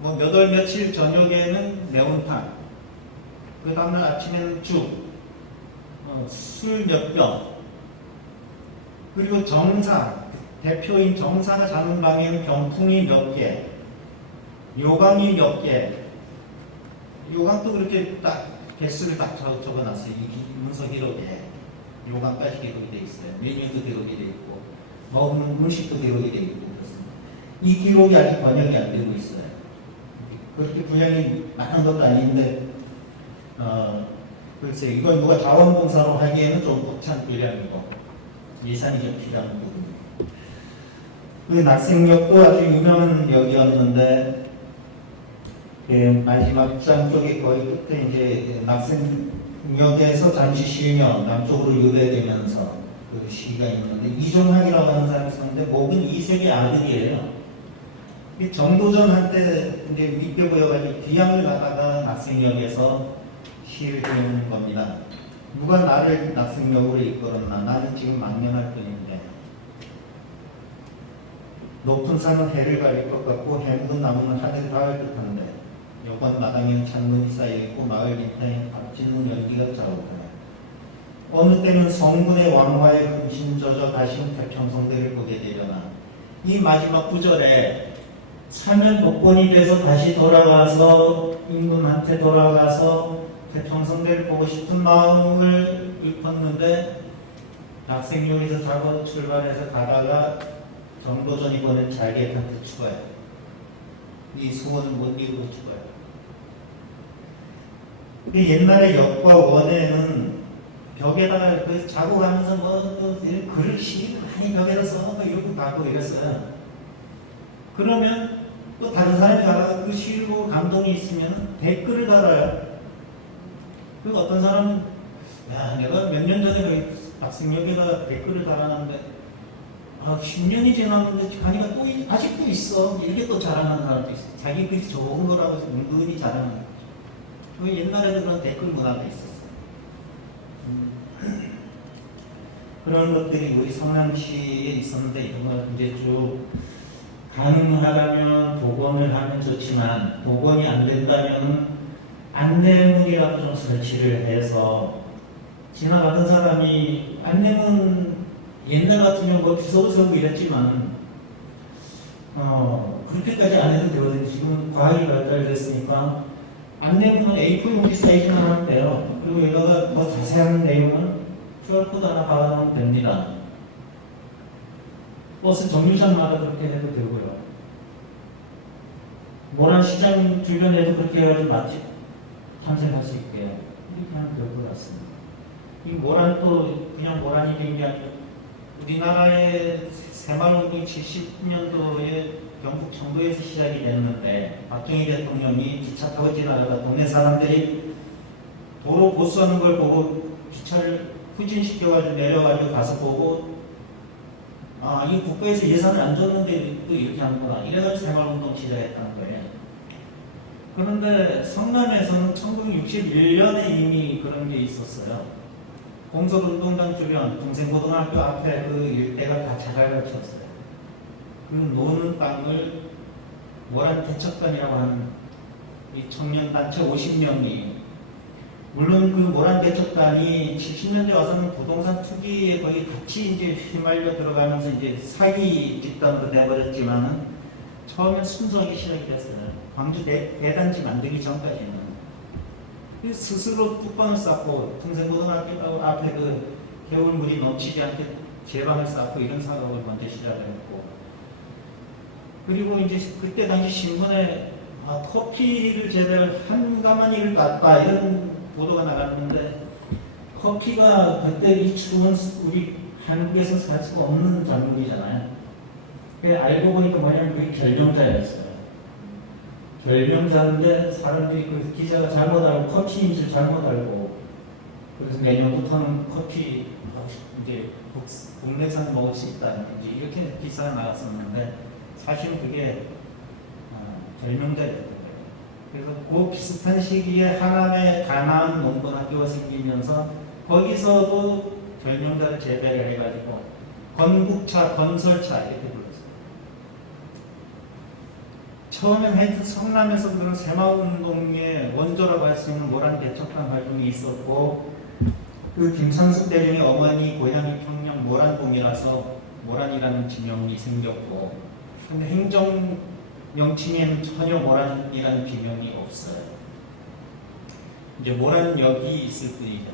몇 월 며칠 저녁에는 매운탕, 그 다음날 아침에는 죽, 술 몇 병, 그리고 정사, 대표인 정사가 자는 방에는 병풍이 몇 개, 요강이 몇 개, 요강도 그렇게 딱 개수를 딱 적어놨어요. 이 문서 기록에 요강까지 기록이 돼 있어요. 메뉴도 기록이 돼 있고, 먹는 음식도 기록이 돼 있고 그렇습니다. 이 기록이 아직 번역이 안 되고 있어요. 그렇게 분량이 많은 것도 아닌데, 글쎄 이건 누가 자원봉사로 하기에는 좀 벅찬 분량이고 예산이 좀 필요한 부분입니다. 그 낙생역도 아주 유명한 역이었는데, 마지막 장 쪽에 거의 끝에 이제 낙생역에서 잠시 쉬면 남쪽으로 유배되면서 그 시가 있는데, 이종학이라고 하는 사람이 있었는데 목은 이색의 아들이에요. 정도전 한때 이제 윗배 보여가지고 귀향을 가다가 낙생역에서 시를 지은 겁니다. 누가 나를 낙생역으로 이끌었나? 나는 지금 망명할 뿐인데. 높은 산은 해를 가릴 것 같고 해묵은 나무는 하늘 닿을 듯한데, 여관 마당에는 창문이 쌓여있고 마을 빈타에 앞짓는 연기가 자욱하네. 어느 때는 성군의 왕화에 근심 젖어 다시는 태평성대를 보게 되려나. 이 마지막 구절에 사면 복권이 돼서 다시 돌아가서 임금한테 돌아가서 태평성대를 보고 싶은 마음을 읊었는데, 낙생역에서 자고 출발해서 가다가 정도전이 보낸 잘객한테 죽어요. 이 소원을 못 이루고 죽어요. 옛날에 역과 원에는 벽에다가 그 자고 가면서 글을 시를 많이 벽에다 써서 이러고 가고 이랬어요. 그러면 또 다른 사람이 가다가 그 시를 보고 감동이 있으면 댓글을 달아요. 그 어떤 사람은 야, 내가 몇 년 전에 낙생역에다 댓글을 달아놨는데 10년이 지났는데 가니까 또 아직도 있어. 이렇게 또 자랑하는 사람도 있어. 자기 글이 좋은 거라고 해서 은근히 자랑하는 거죠. 그 옛날에는 그런 댓글 문화가 있었어요. 그런 것들이 우리 성남시에 있었는데, 이런 걸 이제 쭉 가능하다면 복원을 하면 좋지만, 복원이 안 된다면 안내문이라도 좀 설치를 해서 지나가던 사람이 안내문 옛날 같으면 뭐 비서도 세우고 이랬지만 그렇게까지 안 해도 되거든요. 지금 과학이 발달됐으니까 안내문은 A4 용지 사이즈만 하면 돼요. 그리고 여기다가 더 자세한 내용은 QR코드 하나 박아놓으면 됩니다. 버스 정류장마다 그렇게 해도 되고요. 모란시장 주변에도 그렇게 해가지고 맛집 탐색할 수 있게 이렇게 하면 될 것 같습니다. 이 모란도 그냥 모란이 된 게 아니고, 우리나라의 새마을운동이 70년도에 경북 청도에서 시작이 됐는데, 박정희 대통령이 기차 타고 지나가다 동네 사람들이 도로 보수하는 걸 보고 기차를 후진시켜가지고 내려가지고 가서 보고, 이 국가에서 예산을 안 줬는데 또 이렇게 하는구나, 이래가지고 새마을운동 시작했다는 거예요. 그런데 성남에서는 1961년에 이미 그런 게 있었어요. 공설운동장 주변 동생고등학교 앞에 그 일대가 다 자갈을 쳤어요. 그 노는 땅을 모란 대척단이라고 하는 이 청년단체 50명이, 물론 그 모란 대척단이 70년대 와서는 부동산 투기에 거의 같이 이제 휘말려 들어가면서 이제 사기 집단으로 내버렸지만은 처음엔 순수하게 시작이 됐어요. 광주 대단지 만들기 전까지는. 스스로 뚝방을 쌓고 동생고등학교 앞에 그 개울물이 넘치지 않게 제방을 쌓고 이런 사업을 먼저 시작을 했고, 그리고 이제 그때 당시 신문에 커피를 제대로 한가마니를 땄다 이런 보도가 나갔는데, 커피가 그때 이 추운 우리 한국에서 살 수가 없는 작물이잖아요. 알고 보니까 뭐냐면 그게 결명자였어요. 결명자인데 사람들이 그 기자가 잘못 알고 커피인 줄 잘못 알고, 그래서 내년부터는 커피 이제 국내산 먹을 수 있다 이제 이렇게 기사가 나왔었는데, 사실은 그게 결명자였던 거예요. 그래서 그 비슷한 시기에 하남에 가나안 농건학교가 생기면서 거기서도 결명자를 재배를 해가지고 건국차, 건설차 이렇게 불렀어요. 처음엔 하여튼 성남에서 그런 새마을운동의 원조라고 할 수 있는 모란 대척단 활동이 있었고, 그 김창숙 대령의 어머니 고향이 평양 지명은 모란동이라서 모란이라는 지명이 생겼고, 근데 행정 명칭에는 전혀 모란이라는 지명이 없어요. 이제 모란역이 있을 뿐이죠.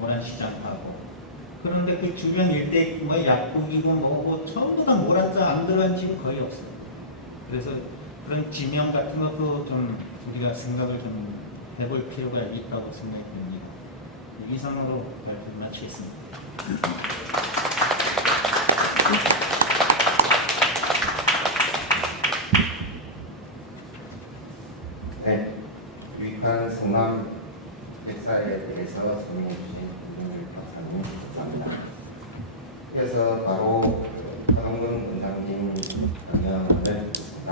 모란시장하고. 그런데 그 주변 일대 뭐 약국이고 뭐 전부 다 모란자 안 들어간 집 거의 없어요. 그래서 그런 지명 같은 것도 좀 우리가 생각을 좀 해볼 필요가 있다고 생각됩니다. 이상으로 발표 마치겠습니다. 네, 유익한 성남 역사에 대해서 설명해 주신 김준일 박사님 감사합니다. 그래서 바로 한원근 원장님 강연을 듣습니다.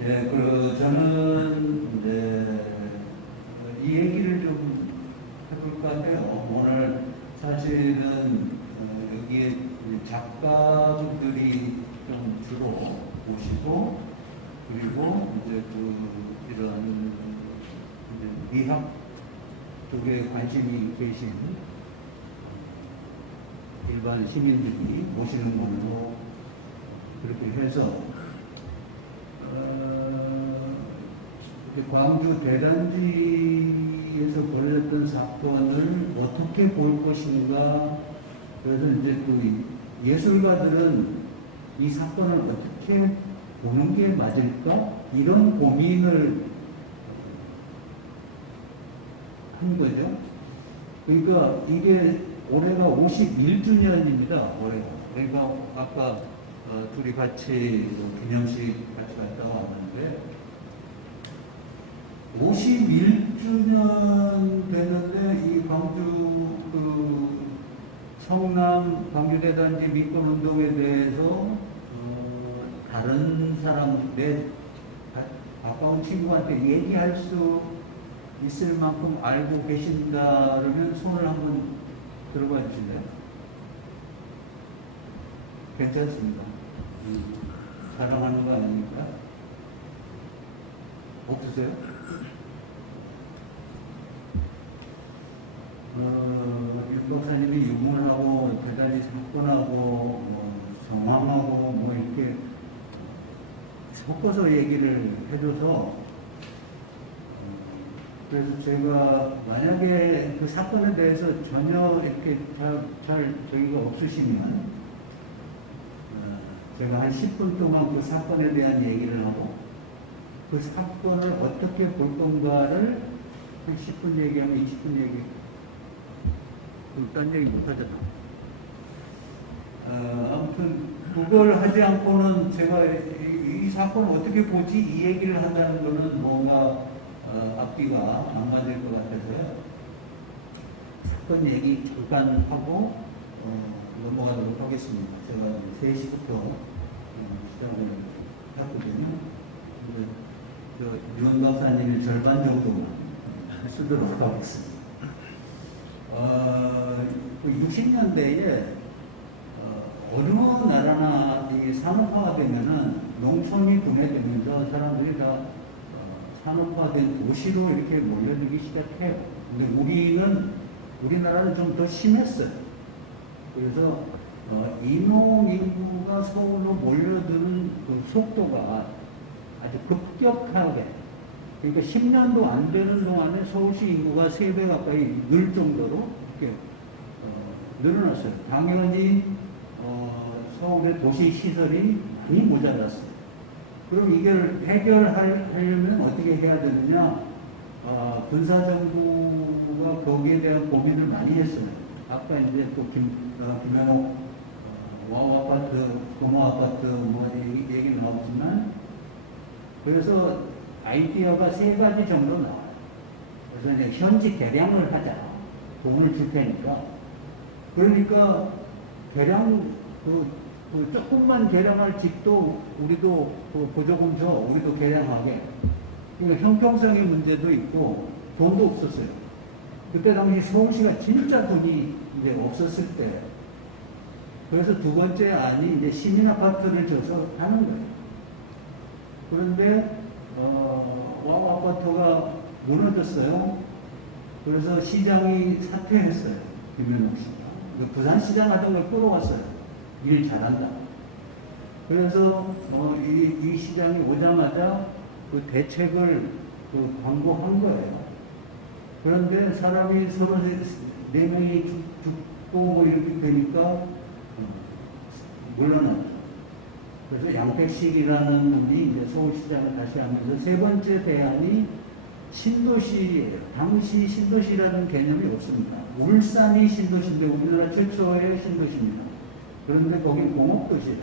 네, 저는 이제 이 얘기를 좀 해볼 것 같아요. 오늘 사실은 여기에 작가분들이 좀 주로 오시고, 그리고 이제 이런 이제 미학 쪽에 관심이 계신 일반 시민들이 오시는 걸로 그렇게 해서 광주 대단지에서 벌어졌던 사건을 어떻게 볼 것인가. 그래서 이제 또 예술가들은 이 사건을 어떻게 보는 게 맞을까? 이런 고민을 한 거죠. 그러니까 이게 올해가 51주년입니다. 올해가. 그러니까 아까 둘이 같이 기념식 같이 갔다 왔는데 51주년 되는데 이 광주 성남 광주대단지 민권운동에 대해서 다른 사람, 내 가까운 친구한테 얘기할 수 있을 만큼 알고 계신다 그러면 손을 한번 들어봐 주실래요? 괜찮습니다. 자랑하는 거 아닙니까? 없으세요? 윤 박사님이 유물하고 대단히 사건하고 정황하고 뭐 이렇게 섞어서 얘기를 해줘서 그래서 제가 만약에 그 사건에 대해서 전혀 이렇게 잘 저기가 없으시면 제가 한 10분 동안 그 사건에 대한 얘기를 하고 그 사건을 어떻게 볼 건가를 한 10분 얘기하면 20분 얘기 딴 얘기 못 하잖아. 아무튼 그걸 하지 않고는 제가 이 사건을 어떻게 보지 이 얘기를 한다는 거는 뭔가 앞뒤가 안 맞을 것 같아서요. 사건 얘기 잠깐 하고 넘어가도록 하겠습니다. 제가 3시부터 시작을 했거든요. 윤 박사님이 절반 정도만 쓰도록 하겠습니다. 60년대에 어느 나라나 이 산업화가 되면은 농촌이 분해되면서 사람들이 다 산업화된 도시로 이렇게 몰려들기 시작해요. 근데 우리나라는 좀 더 심했어요. 그래서 인구 인구가 서울로 몰려드는 그 속도가 아주 급격하게, 그러니까 10년도 안 되는 동안에 서울시 인구가 3배 가까이 늘 정도로 이렇게 늘어났어요. 당연히 서울의 도시 시설이 많이 모자랐어요. 그럼 이걸 해결하려면 어떻게 해야 되느냐? 군사정부가 거기에 대한 고민을 많이 했어요. 아까 이제 또 김현옥 와우 아파트, 고모 아파트 뭐 얘기 나왔지만, 그래서 아이디어가 3가지 정도 나와요. 그래서 이제 현지 개량을 하자. 돈을 줄 테니까. 그러니까 개량 조금만 개량할 집도 우리도 보조금 줘, 우리도 개량하게. 그러니까 형평성의 문제도 있고 돈도 없었어요. 그때 당시 서울시가 진짜 돈이 이제 없었을 때, 그래서 두 번째 안이 이제 시민 아파트를 줘서 하는 거예요. 그런데 와우 아파트가 무너졌어요. 그래서 시장이 사퇴했어요. 김현옥 씨가. 그 부산시장 하던 걸 끌어왔어요. 일 잘한다. 그래서 이 시장이 오자마자 그 대책을 그 광고한 거예요. 그런데 사람이 서로 네 명이 죽고 뭐 이렇게 되니까 물러났죠. 그래서 양택식이라는 분이 이제 서울시장을 다시 하면서 세 번째 대안이 신도시예요. 당시 신도시라는 개념이 없습니다. 울산이 신도시인데 우리나라 최초의 신도시입니다. 그런데 거긴 공업도시예요.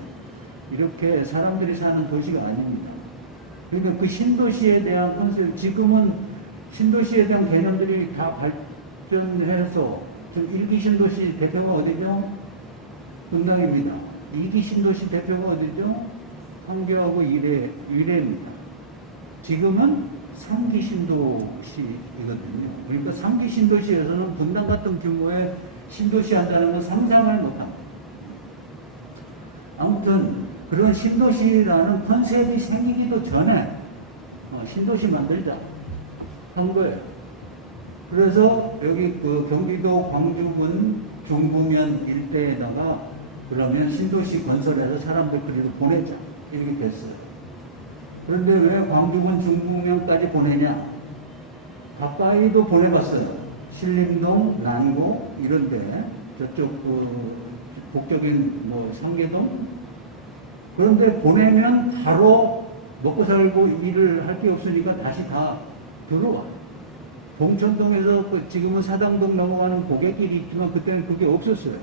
이렇게 사람들이 사는 도시가 아닙니다. 그러니까 그 신도시에 대한 컨셉, 지금은 신도시에 대한 개념들이 다 발전해서 좀 1기 신도시 대표가 어디죠? 분당입니다. 2기 신도시 대표가 어디죠? 황교하고 위례입니다. 지금은 3기 신도시이거든요. 그러니까 3기 신도시에서는 분당 같은 규모의 신도시 한다는 건 상상을 못합니다. 아무튼 그런 신도시라는 컨셉이 생기기도 전에 신도시 만들자 한 거예요. 그래서 여기 그 경기도 광주군 중부면 일대에다가 그러면 신도시 건설해서 사람들 그리로 보내자 이렇게 됐어요. 그런데 왜 광주군 중부면까지 보내냐? 가까이도 보내봤어요. 신림동, 난구 이런데 저쪽 그 북쪽인 뭐 상계동. 그런데 보내면 바로 먹고 살고 일을 할 게 없으니까 다시 다 들어와. 봉천동에서 지금은 사당동 넘어가는 고갯길이 있지만 그때는 그게 없었어요.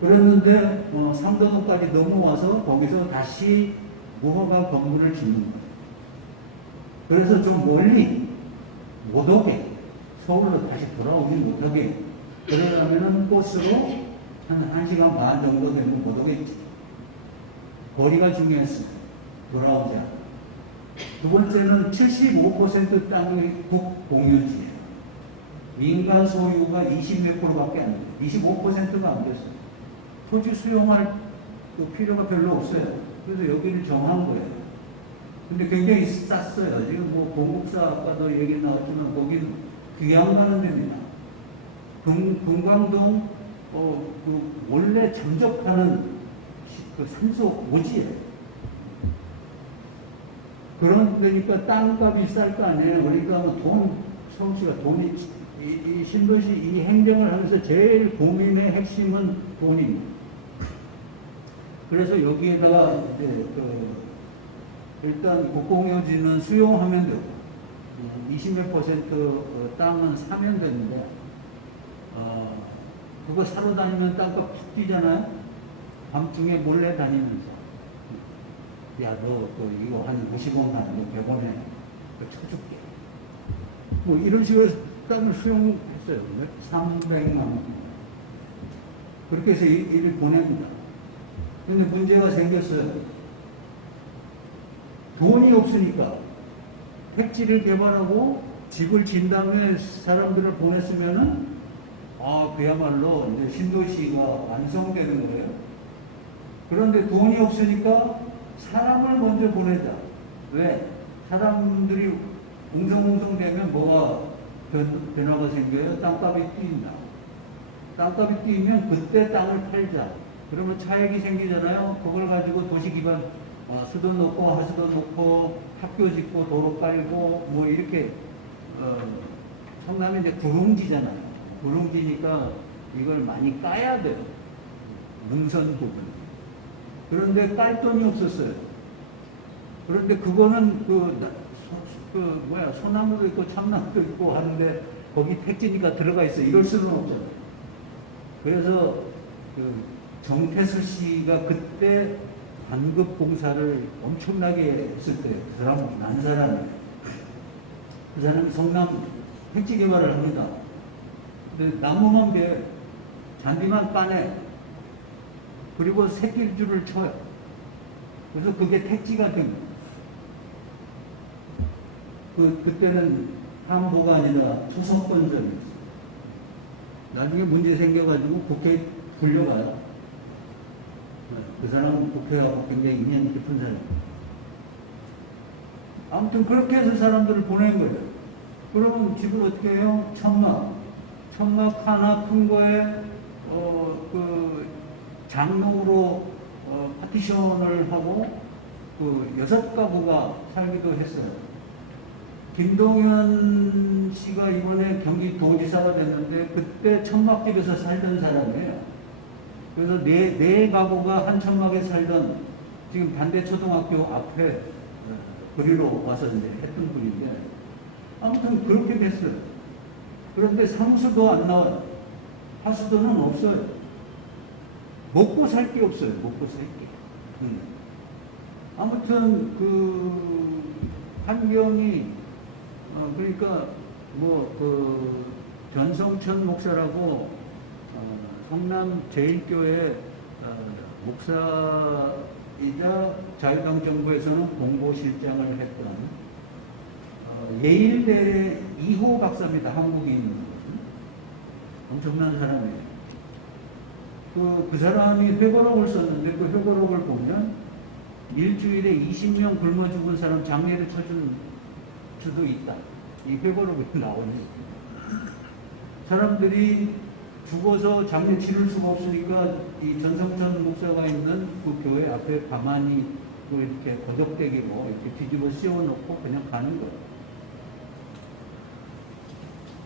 그랬는데 삼도동까지 넘어와서 거기서 다시 무허가 건물을 짓는 거예요. 그래서 좀 멀리 못 오게 서울로 다시 돌아오지 못하게 그러려면 버스로 한 1시간 반 정도 되면 못 오겠지. 거리가 중요했어요. 돌아오지 않아. 두 번째는 75% 땅이 국공유지예요. 민간 소유가 20몇 프로밖에 안 돼요. 25%가 안 됐어요. 토지 수용할 필요가 별로 없어요. 그래서 여기를 정한 거예요. 근데 굉장히 쌌어요. 지금 뭐 공급사 아까도 얘기 나왔지만 거기는 귀양 가는 데입니다. 금강동 그 원래 잠적하는 그 산소 오지예요. 그런 데니까 땅값이 쌀 거 아니에요. 그러니까 뭐 서울시가 돈이 이 신도시 이 행정을 하면서 제일 고민의 핵심은 돈입니다. 그래서 여기에다가 이제 일단 국공유지는 수용하면 되고 20몇 % 땅은 사면 되는데 그거 사러 다니면 땅값 툭 뛰잖아요. 밤중에 몰래 다니면서 야 너 이거 한 50원 하는 거 100원에 쳐줄게. 뭐 이런 식으로 땅을 수용했어요. 300만 원. 그렇게 해서 일을 보냅니다. 근데 문제가 생겼어요. 돈이 없으니까 택지를 개발하고 집을 진 다음에 사람들을 보냈으면은 그야말로 이제 신도시가 완성되는 거예요. 그런데 돈이 없으니까 사람을 먼저 보내자. 왜? 사람들이 웅성웅성 되면 뭐가 변화가 생겨요? 땅값이 뛰인다. 땅값이 뛰면 그때 땅을 팔자. 그러면 차익이 생기잖아요. 그걸 가지고 도시 기반 수도 놓고 하수도 놓고 학교 짓고 도로 깔고 뭐 이렇게 성남이 이제 구릉지잖아요. 구릉지니까 이걸 많이 까야 돼요. 능선 부분. 그런데 깔 돈이 없었어요. 그런데 그거는 소나무도 있고 참나무도 있고 하는데 거기 택지니까 들어가 있어. 이럴 수는 없잖아요. 그래서 정태수 씨가 그때 반급 공사를 엄청나게 했을 때 그 사람 난 사람이에요. 그 사람이 성남 택지 개발을 합니다. 근데 나무만 베요. 잔디만 까내. 그리고 새끼줄을 쳐요. 그래서 그게 택지가 됩니다. 그때는 함부가 아니라 초선건설이었어요. 나중에 문제 생겨가지고 국회에 불려가요. 그 사람은 국회하고 굉장히 인연 깊은 사람이에요. 아무튼 그렇게 해서 사람들을 보낸 거예요. 그러면 집을 어떻게 해요? 천막 하나 큰 거에 그 장롱으로 파티션을 하고 그 6가구가 살기도 했어요. 김동연 씨가 이번에 경기도지사가 됐는데 그때 천막집에서 살던 사람이에요. 그래서 네 가구가 한 천막에 살던 지금 반대초등학교 앞에 그리로 와서 이제 했던 분인데 아무튼 그렇게 됐어요. 그런데 상수도 안 나와요. 하수도는 없어요. 먹고 살 게 없어요. 먹고 살 게. 아무튼 그 환경이 그러니까 뭐 그 전성천 목사라고 성남 제일교회 목사이자 자유당 정부에서는 공보실장을 했던 예일대 2호 박사입니다. 한국인. 엄청난 사람이에요. 그 사람이 회고록을 썼는데 그 회고록을 보면 일주일에 20명 굶어 죽은 사람 장례를 쳐준 수도 있다. 이 회고록이 나오네. 사람들이 죽어서 장례 치를 수가 없으니까 이 전성천 목사가 있는 그 교회 앞에 가만히 이렇게 거적대기로 이렇게 뒤집어 씌워놓고 그냥 가는 거예요.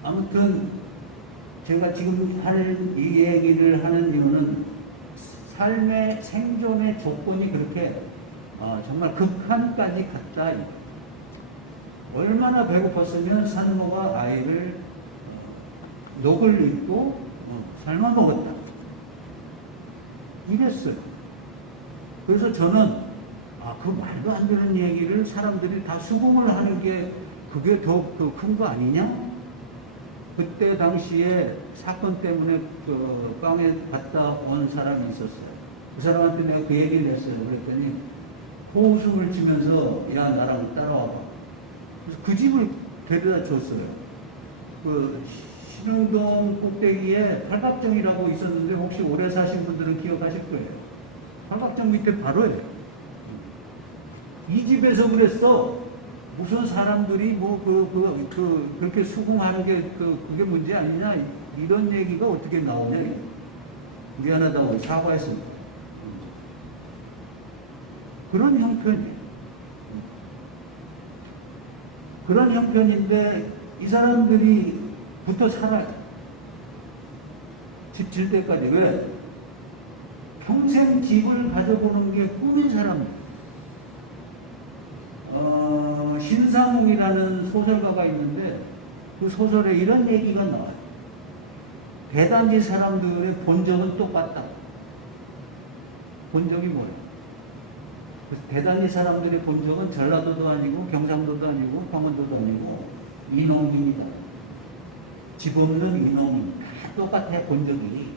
아무튼 제가 지금 이 얘기를 하는 이유는 삶의 생존의 조건이 그렇게 정말 극한까지 갔다. 얼마나 배고팠으면 산모가 아이를 녹을 입고 삶아 먹었다. 이랬어요. 그래서 저는 그 말도 안 되는 얘기를 사람들이 다 수긍을 하는 게 그게 더 큰 거 아니냐? 그때 당시에 사건 때문에 그 빵에 갔다 온 사람이 있었어요. 그 사람한테 내가 그 얘기를 했어요. 그랬더니 호흡숨을 치면서 야 나랑 따라와봐. 그래서 그 집을 데려다 줬어요. 그 신흥동 꼭대기에 팔각정이라고 있었는데 혹시 오래 사신 분들은 기억하실 거예요. 팔각정 밑에 바로예요. 이 집에서 그랬어. 무슨 사람들이 그렇게 수긍하는 게 그게 문제 아니냐 이런 얘기가 어떻게 나오냐. 미안하다고 사과했습니다. 그런 형편이에요. 그런 형편인데 이 사람들이 붙어 살아요. 집 질 때까지. 왜? 평생 집을 가져보는 게 꿈인 사람이에요. 신상웅이라는 소설가가 있는데 그 소설에 이런 얘기가 나와요. 대단지 사람들의 본적은 똑같다. 본적이 뭐예요? 대단지 사람들의 본적은 전라도도 아니고 경상도도 아니고 강원도도 아니고 이놈입니다. 집 없는 이놈 다 똑같아요. 본적이.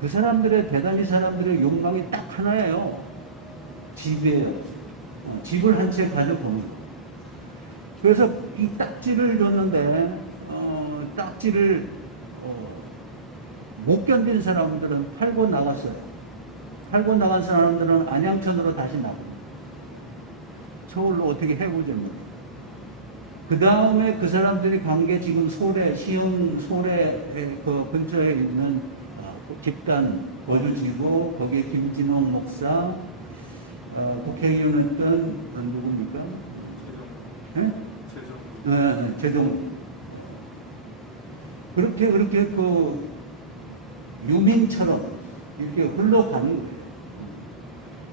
그 사람들의 대단지 사람들의 욕망이 딱 하나예요. 집이에요. 집을 한 채 가져보는 거예요. 그래서 이 딱지를 줬는데 딱지를 못 견딘 사람들은 팔고 나갔어요. 팔고 나간 사람들은 안양천으로 다시 나가요. 서울로 어떻게 해보자면. 그 다음에 그 사람들이 간 게 지금 시흥 소래 그 근처에 있는 집단 거주지고 거기에 김진홍 목사 국회의원했던 누굽니까? 최종. 그렇게 그 유민처럼 이렇게 흘러가는 거예요.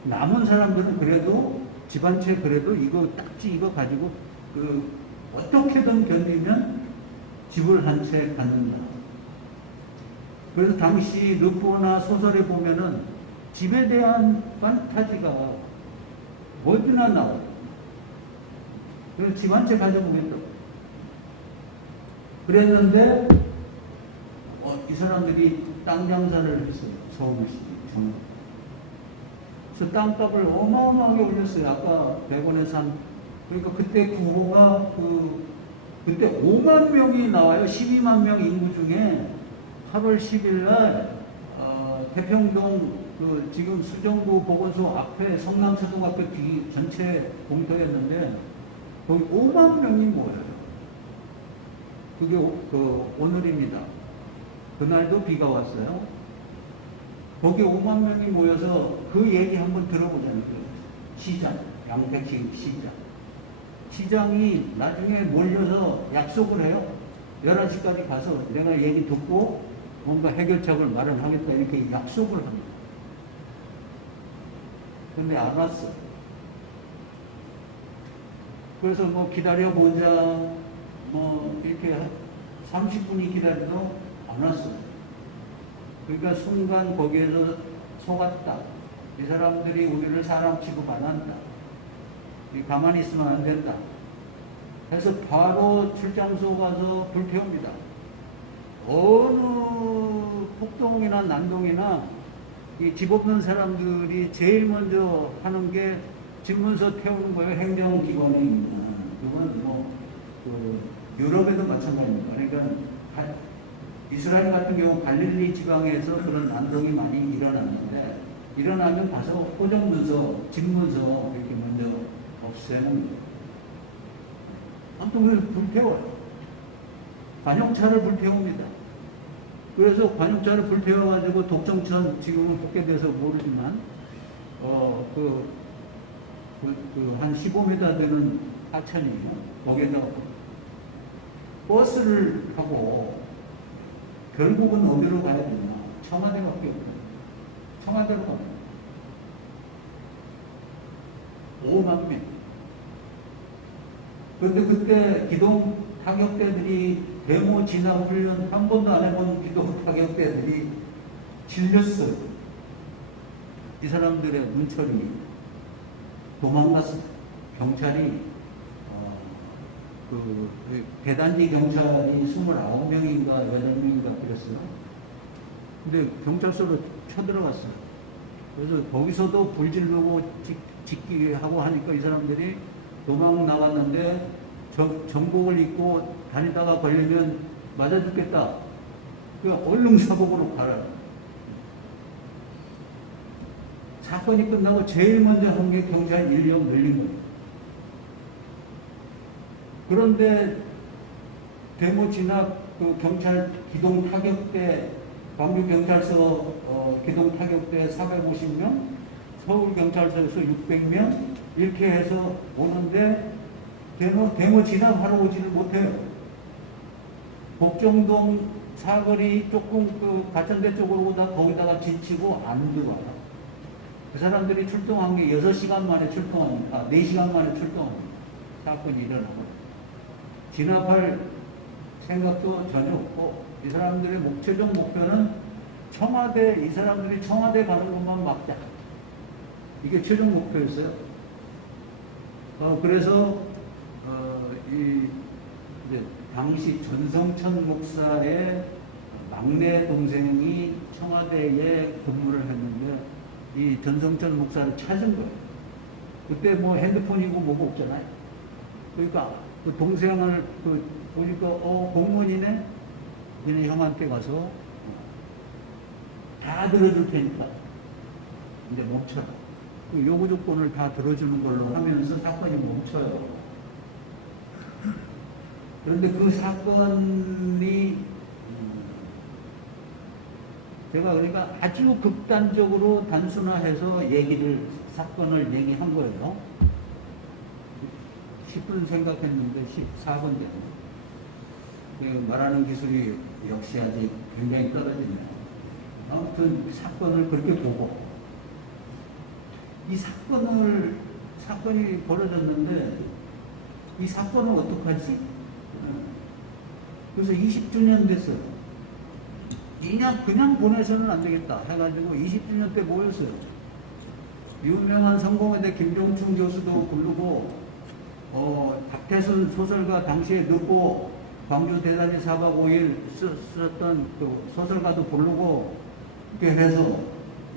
남은 사람들은 그래도 집 한 채 그래도 이거 딱지 이거 가지고 어떻게든 견디면 집을 한 채 갖는다. 그래서 당시 르포나 소설에 보면은 집에 대한 판타지가 뭐든나 나와요. 그래서 집 한 채 가져보겠다고. 그랬는데 이 사람들이 땅 장사를 했어요. 서울시 중앙. 그래서 땅값을 어마어마하게 올렸어요. 아까 100원에 산. 그러니까 그때 구호가 그때 5만 명이 나와요. 12만 명 인구 중에 8월 10일 날 태평동 지금 수정구 보건소 앞에 성남초등학교 뒤 전체 공터였는데 거기 5만 명이 모여요. 그게 오늘입니다. 그날도 비가 왔어요. 거기 5만 명이 모여서 그 얘기 한번 들어보자는 거예요. 시장, 양택시 시장. 시장이 나중에 몰려서 약속을 해요. 11시까지 가서 내가 얘기 듣고 뭔가 해결책을 마련하겠다 이렇게 약속을 합니다. 근데 안 왔어. 그래서 뭐 기다려보자 뭐 이렇게 30분이 기다려도 안 왔어. 그러니까 순간 거기에서 속았다. 이 사람들이 우리를 사람 취급 안 한다. 가만히 있으면 안 된다. 해서 바로 출장소 가서 불태웁니다. 어느 폭동이나 난동이나 이 집 없는 사람들이 제일 먼저 하는 게 집문서 태우는 거예요. 행정기관입니다. 그건 뭐, 유럽에도 마찬가지입니다. 그러니까 이스라엘 같은 경우 갈릴리 지방에서 그런 난동이 많이 일어났는데, 일어나면 가서 호정문서, 집문서 이렇게 먼저 없애는 거예요. 아무튼 그래서 불태워요. 관용차를 불태웁니다. 그래서 관용차를 불태워가지고 독정천 지금은 복개돼서 모르지만, 한 15m 되는 하천이에요. 거기에다가 버스를 타고 결국은 어디로 가야 되나? 청와대밖에 없어요. 청와대로 갑니다. 5만 명. 그런데 그때 기동 타격대들이 데모 진압 훈련 한 번도 안 해본 기동 타격대들이 질렸어요. 이 사람들의 눈철이 도망갔어요. 경찰이 대단지 경찰이 29명인가 8명인가 그랬어요. 근데 경찰서로 쳐들어갔어요. 그래서 거기서도 불 지르고 짓기 하고 하니까 이 사람들이 도망 나갔는데 정복을 입고 다니다가 걸리면 맞아 죽겠다. 그 얼른 사복으로 가라. 사건이 끝나고 제일 먼저 한 게 경찰 인력 늘린 거예요. 그런데 데모 진압 그 경찰 기동 타격대 광주 경찰서 기동 타격대 450명, 서울 경찰서에서 600명 이렇게 해서 오는데 데모 진압하러 오지를 못해요. 복정동 사거리 조금 그 가천대 쪽으로 오다 거기다가 지치고 안 들어와요. 그 사람들이 출동한 게 6시간 만에 출동합니다. 4시간 만에 출동합니다. 사건이 일어나고. 진압할 생각도 전혀 없고, 이 사람들의 최종 목표는 청와대, 이 사람들이 청와대 가는 것만 막자. 이게 최종 목표였어요. 그래서, 이제 당시 전성천 목사의 막내 동생이 청와대에 근무를 했는데, 이 전성천 목사를 찾은 거예요. 그때 뭐 핸드폰이고 뭐고 없잖아요. 그러니까 그 동생을 보니까 공무원이네. 그냥 형한테 가서 다 들어줄 테니까 이제 멈춰라. 그 요구 조건을 다 들어주는 걸로 하면서 사건이 멈춰요. 그런데 그 사건이 제가 그러니까 아주 극단적으로 단순화해서 사건을 얘기한 거예요. 10분 생각했는데 14분 되네. 말하는 기술이 역시 아직 굉장히 떨어지네요. 아무튼 사건을 그렇게 보고, 이 사건이 벌어졌는데, 이 사건은 어떡하지? 그래서 20주년 됐어요. 그냥 보내서는 안 되겠다 해가지고 20주년 때 모였어요. 유명한 성공회대 김종충 교수도 부르고, 박태순 소설가 당시에 늦고 광주 대단지 4박 5일 썼던 그 소설가도 부르고 이렇게 해서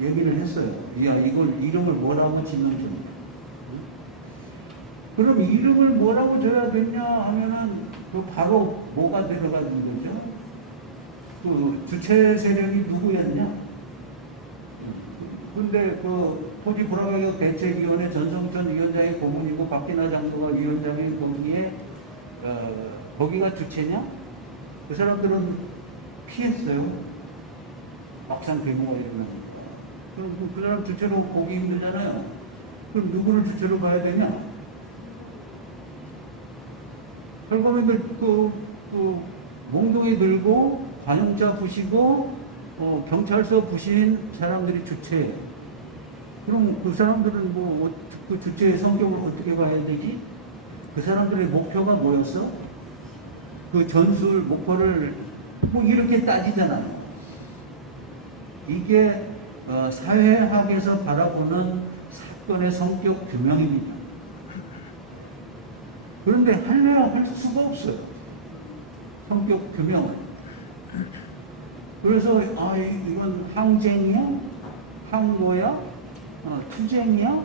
얘기를 했어요. 야, 이걸 이름을 뭐라고 짓는 좀. 그럼 이름을 뭐라고 줘야 되냐 하면은 바로 뭐가 들어가는 거죠? 그 주체 세력이 누구였냐? 근데 토지 불화가격 대책위원회 전성천 위원장이 고문이고 박기나 장로가 위원장이 거기에 거기가 주체냐? 그 사람들은 피했어요. 막상 데모가 일어나니까. 그 사람 주체로 보기 힘들잖아요. 그럼 누구를 주체로 봐야 되냐? 결국에는 몽둥이 들고 관음자 부시고 경찰서 부신 사람들이 주체예요. 그럼 그 사람들은 그 주체의 성격을 어떻게 봐야 되지? 그 사람들의 목표가 뭐였어? 그 전술 목표를 이렇게 따지잖아요. 이게 사회학에서 바라보는 사건의 성격 규명입니다. 그런데 할 수가 없어요. 성격 규명을. 그래서 이건 항쟁이야? 항고야? 투쟁이야?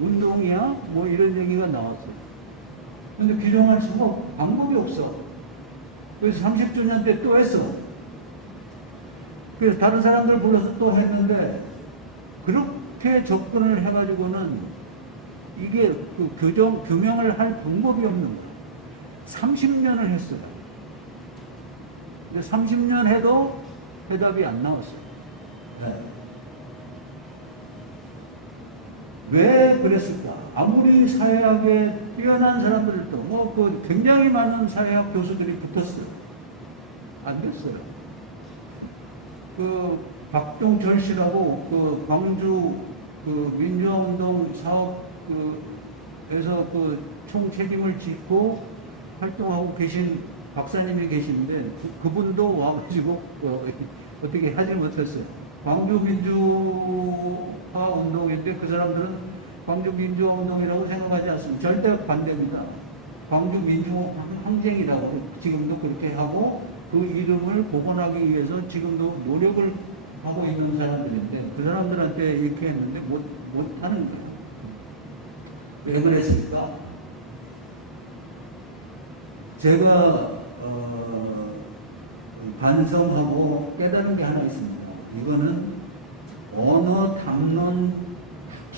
운동이야? 뭐 이런 얘기가 나왔어요. 근데 규정할 수가 방법이 없어. 그래서 30주년 때 또 했어. 그래서 다른 사람들 불러서 또 했는데 그렇게 접근을 해가지고는 이게 규명을 할 방법이 없는 거예요. 30년을 했어요. 30년 해도 해답이 안 나왔어요. 네. 왜 그랬을까? 아무리 사회학에 뛰어난 사람들도 굉장히 많은 사회학 교수들이 붙었어요. 안 됐어요. 박종철 씨라고 광주 민주화운동 사업에서 총책임을 짓고 활동하고 계신 박사님이 계시는데 그분도 와가지고 어떻게 하지 못했어요. 광주 민주화 운동인데 그 사람들은 광주 민주화 운동이라고 생각하지 않습니다. 절대 반대입니다. 광주 민주화 항쟁이라고 지금도 그렇게 하고 그 이름을 복원하기 위해서 지금도 노력을 하고 있는 사람들인데 그 사람들한테 이렇게 했는데 못하는 거예요. 왜 그랬을까? 제가 반성하고 깨달은 게 하나 있습니다. 이거는 언어 담론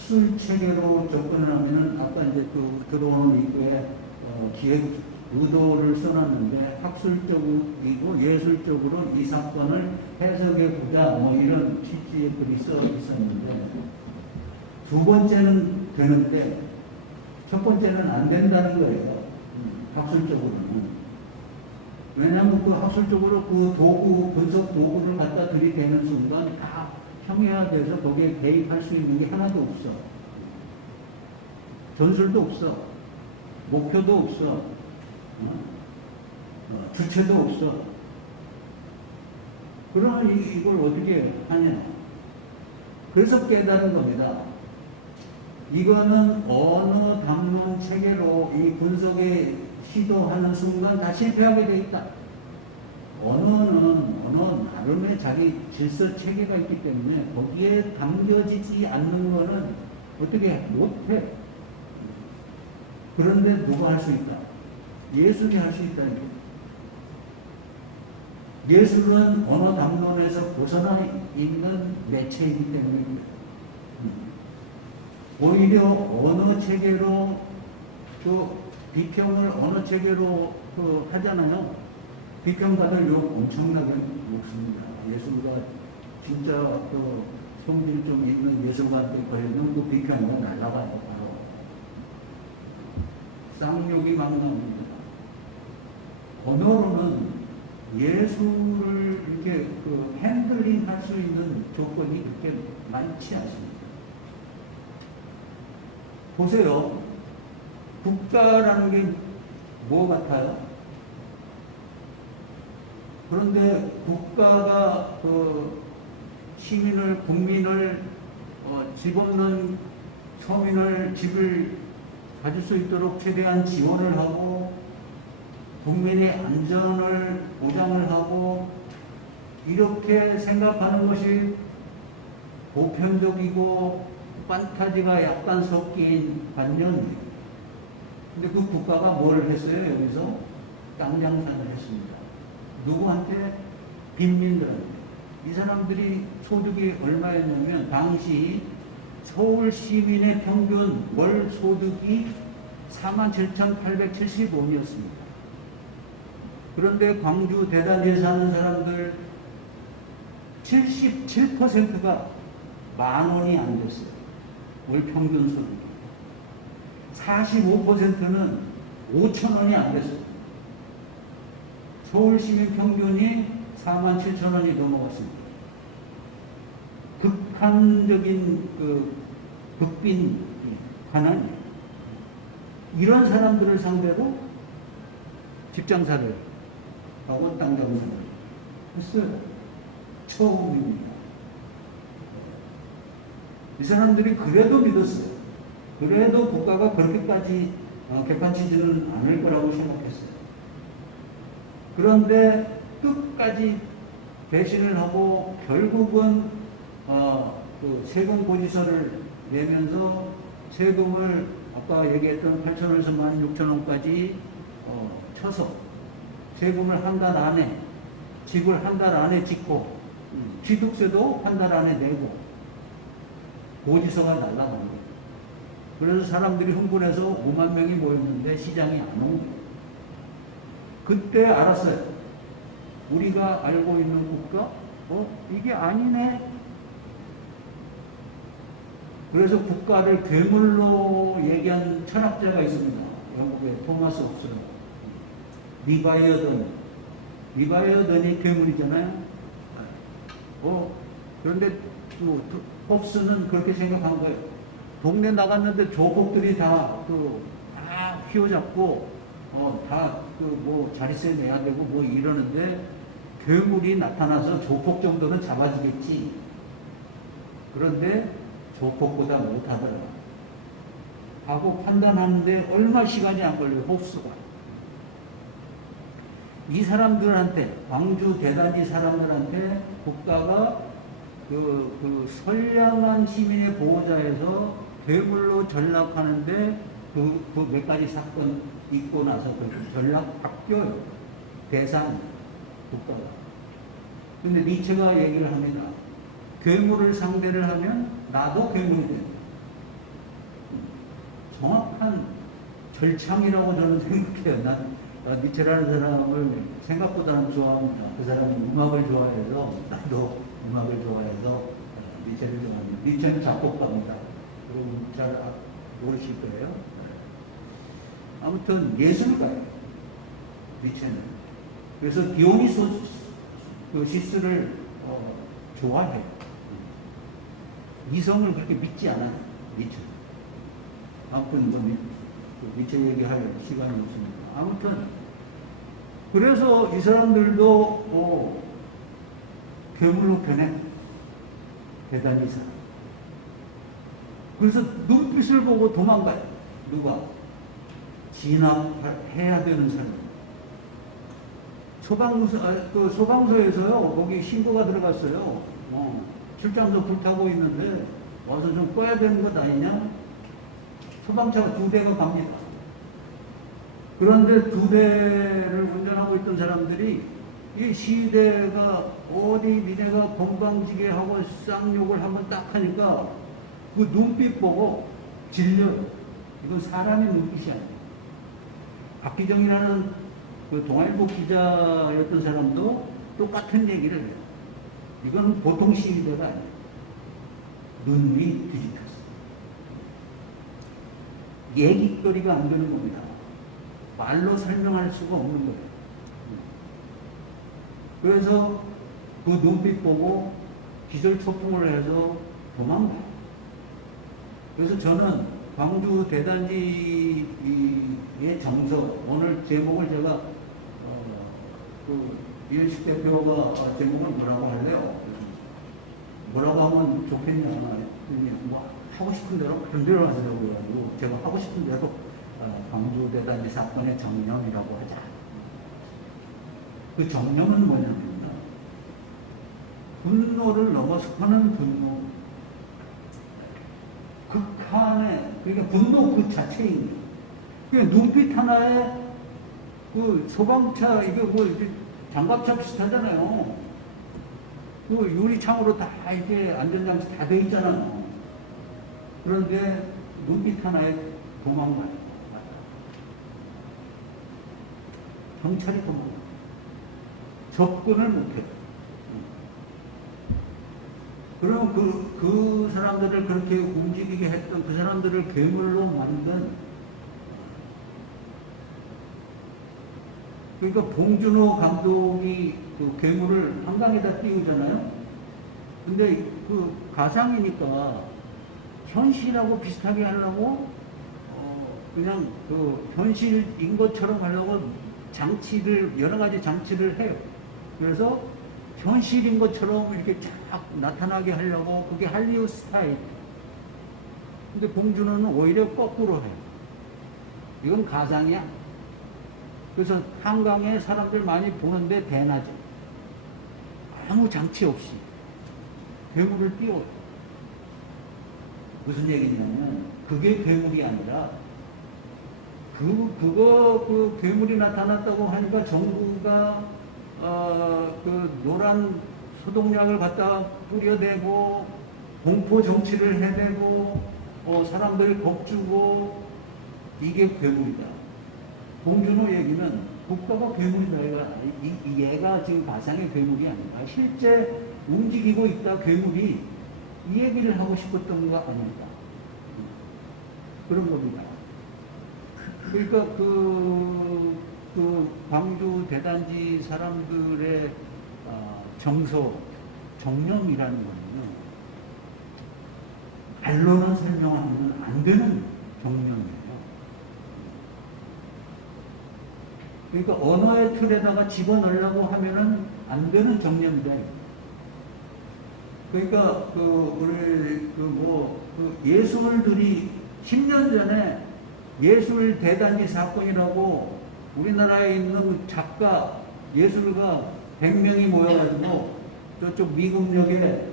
학술 체계로 접근을 하면은 아까 이제 들어오는 입구에 기획 의도를 써놨는데 학술적이고 예술적으로 이 사건을 해석해 보자 뭐 이런 취지의 글이 써 있었는데 두 번째는 되는데 첫 번째는 안 된다는 거예요. 학술적으로는. 왜냐하면 학술적으로 분석 도구를 갖다 들이대는 순간 다 평이화돼서 거기에 개입할 수 있는 게 하나도 없어. 전술도 없어. 목표도 없어. 주체도 없어. 그러면 이걸 어떻게 하냐. 그래서 깨달은 겁니다. 이거는 어느 담론 체계로 이 분석에 시도하는 순간 다 실패하게 돼 있다. 언어는 나름의 자기 질서 체계가 있기 때문에 거기에 담겨지지 않는 거는 어떻게 못해. 그런데 누가 할 수 있다? 예술이 할 수 있다는 거예요. 예술은 언어 담론에서 벗어나 있는 매체이기 때문입니다. 오히려 언어 체계로 비평을 언어 체계로 하잖아요. 비평받을 욕 엄청나게 먹습니다. 예술가 진짜 성질 좀 있는 예술가한테 걸리면 그 비평은 날라가요. 바로 쌍욕이 막 나옵니다. 언어로는 예술을 이렇게 핸들링 할 수 있는 조건이 그렇게 많지 않습니다. 보세요. 국가라는 게 뭐 같아요? 그런데 국가가 시민을, 국민을, 집 없는 서민을 집을 가질 수 있도록 최대한 지원을 하고 국민의 안전을 보장을 하고 이렇게 생각하는 것이 보편적이고 판타지가 약간 섞인 관념이에요. 근데 그 국가가 뭘 했어요? 여기서 땅 장사를 했습니다. 누구한테? 빈민들한테. 이 사람들이 소득이 얼마였냐면 당시 서울 시민의 평균 월 소득이 47,870원이었습니다. 그런데 광주 대단지에 사는 사람들 77%가 10,000원이 안 됐어요. 월 평균 소득이. 45%는 5,000원이 안 됐어요. 서울 시민 평균이 47,000원이 넘어갔습니다. 극한적인 그 극빈 가난 이런 사람들을 상대로 집장사를 하고 땅 장사를 했어요. 처음입니다. 이 사람들이 그래도 믿었어요. 그래도 국가가 그렇게까지 개판치지는 않을 거라고 생각했어요. 그런데 끝까지 배신을 하고 결국은 그 세금 고지서를 내면서 세금을 아까 얘기했던 8,000원에서 16,000원까지 쳐서 세금을 한 달 안에 집을 한 달 안에 짓고 취득세도 한 달 안에 내고 고지서가 날라간 거예요. 그래서 사람들이 흥분해서 5만 명이 모였는데 시장이 안 온 거예요. 그때 알았어요. 우리가 알고 있는 국가? 이게 아니네. 그래서 국가를 괴물로 얘기한 철학자가 있습니다. 영국의 토마스 홉스. 리바이어던이 괴물이잖아요. 그런데 또 홉스는 그렇게 생각한 거예요. 동네 나갔는데 조폭들이 다 휘어잡고 자릿세 내야 되고 뭐 이러는데 괴물이 나타나서 조폭 정도는 잡아주겠지. 그런데 조폭보다 못하더라 하고 판단하는데 얼마 시간이 안 걸려요. 홉스가. 이 사람들한테, 광주 대단지 사람들한테 국가가 그 선량한 시민의 보호자에서 괴물로 전락하는데 그 몇 가지 사건 있고 나서 그 전락 바뀌어요. 대상 국가가. 근데 니체가 얘기를 합니다. 괴물을 상대를 하면 나도 괴물이 돼요. 정확한 절창이라고 저는 생각해요. 난 니체라는 사람을 생각보다는 좋아합니다. 그 사람은 음악을 좋아해서 나도 음악을 좋아해서 니체를 좋아합니다. 니체는 작곡가입니다. 여러분 잘 모르실 거예요. 아무튼 예술가예요. 니체는. 그래서 디오니소시스를 좋아해요. 이성을 그렇게 믿지 않아요. 니체. 아무튼 니체 얘기할 시간이 없습니다. 아무튼 그래서 이 사람들도 괴물로 변해. 대단히 사람. 그래서 눈빛을 보고 도망가요. 누가? 진압해야 되는 사람. 소방서에서요, 거기 신고가 들어갔어요. 출장소 불타고 있는데 와서 좀 꺼야 되는 것 아니냐? 소방차가 2대가 갑니다. 그런데 2대를 운전하고 있던 사람들이 이 시대가 어디 니네가 건방지게 하고 쌍욕을 한번 딱 하니까 그 눈빛 보고 질려요. 이건 사람의 눈빛이 아니에요. 박기정이라는 그 동아일보 기자였던 사람도 똑같은 얘기를 해요. 이건 보통 시위대가 아니에요. 눈이 뒤집혔어요. 얘기거리가 안 되는 겁니다. 말로 설명할 수가 없는 거예요. 그래서 그 눈빛 보고 기절초풍을 해서 도망가요. 그래서 저는 광주 대단지의 정서, 오늘 제목을 제가 이현식 대표가 제목을 뭐라고 할래요? 뭐라고 하면 좋겠냐? 뭐 하고 싶은 대로 그런 대로 하시라고 그래가지고 제가 하고 싶은 대로 광주 대단지 사건의 정념이라고 하자. 그 정념은 뭐냐면 분노를 넘어서는 분노. 극한의, 그러니까 분노 그 자체인 거예요. 눈빛 하나에 그 소방차, 이게 뭐 장갑차 비슷하잖아요. 그 유리창으로 다 이게 안전장치 다 돼 있잖아요. 그런데 눈빛 하나에 도망가요. 경찰이 도망가요. 접근을 못해요. 그럼 그 사람들을 그렇게 움직이게 했던 그 사람들을 괴물로 만든, 그러니까 봉준호 감독이 그 괴물을 한강에다 띄우잖아요. 근데 그 가상이니까 현실하고 비슷하게 하려고 그냥 그 현실인 것처럼 하려고 여러 가지 장치를 해요. 그래서 현실인 것처럼 이렇게 쫙 나타나게 하려고, 그게 할리우드 스타일. 근데 봉준호는 오히려 거꾸로 해요. 이건 가상이야. 그래서 한강에 사람들 많이 보는데 대낮에 아무 장치 없이 괴물을 띄워. 무슨 얘기냐면 그게 괴물이 아니라 그 괴물이 나타났다고 하니까 정부가 그 노란 소독약을 갖다 뿌려대고 공포 정치를 해대고 사람들 겁주고, 이게 괴물이다. 봉준호 얘기는 국가가 괴물이다. 얘가 지금 가상의 괴물이 아니라 실제 움직이고 있다 괴물이, 이 얘기를 하고 싶었던 거 아닐까. 그런 겁니다. 그러니까 그 광주 대단지 사람들의 정념이라는 거는 말로는 설명하면 안 되는 정념이에요. 그러니까 언어의 틀에다가 집어넣으려고 하면은 안 되는 정념이다. 그러니까 예술들이 10년 전에 예술 대단지 사건이라고 우리나라에 있는 작가, 예술가 100명이 모여가지고 저쪽 미금역에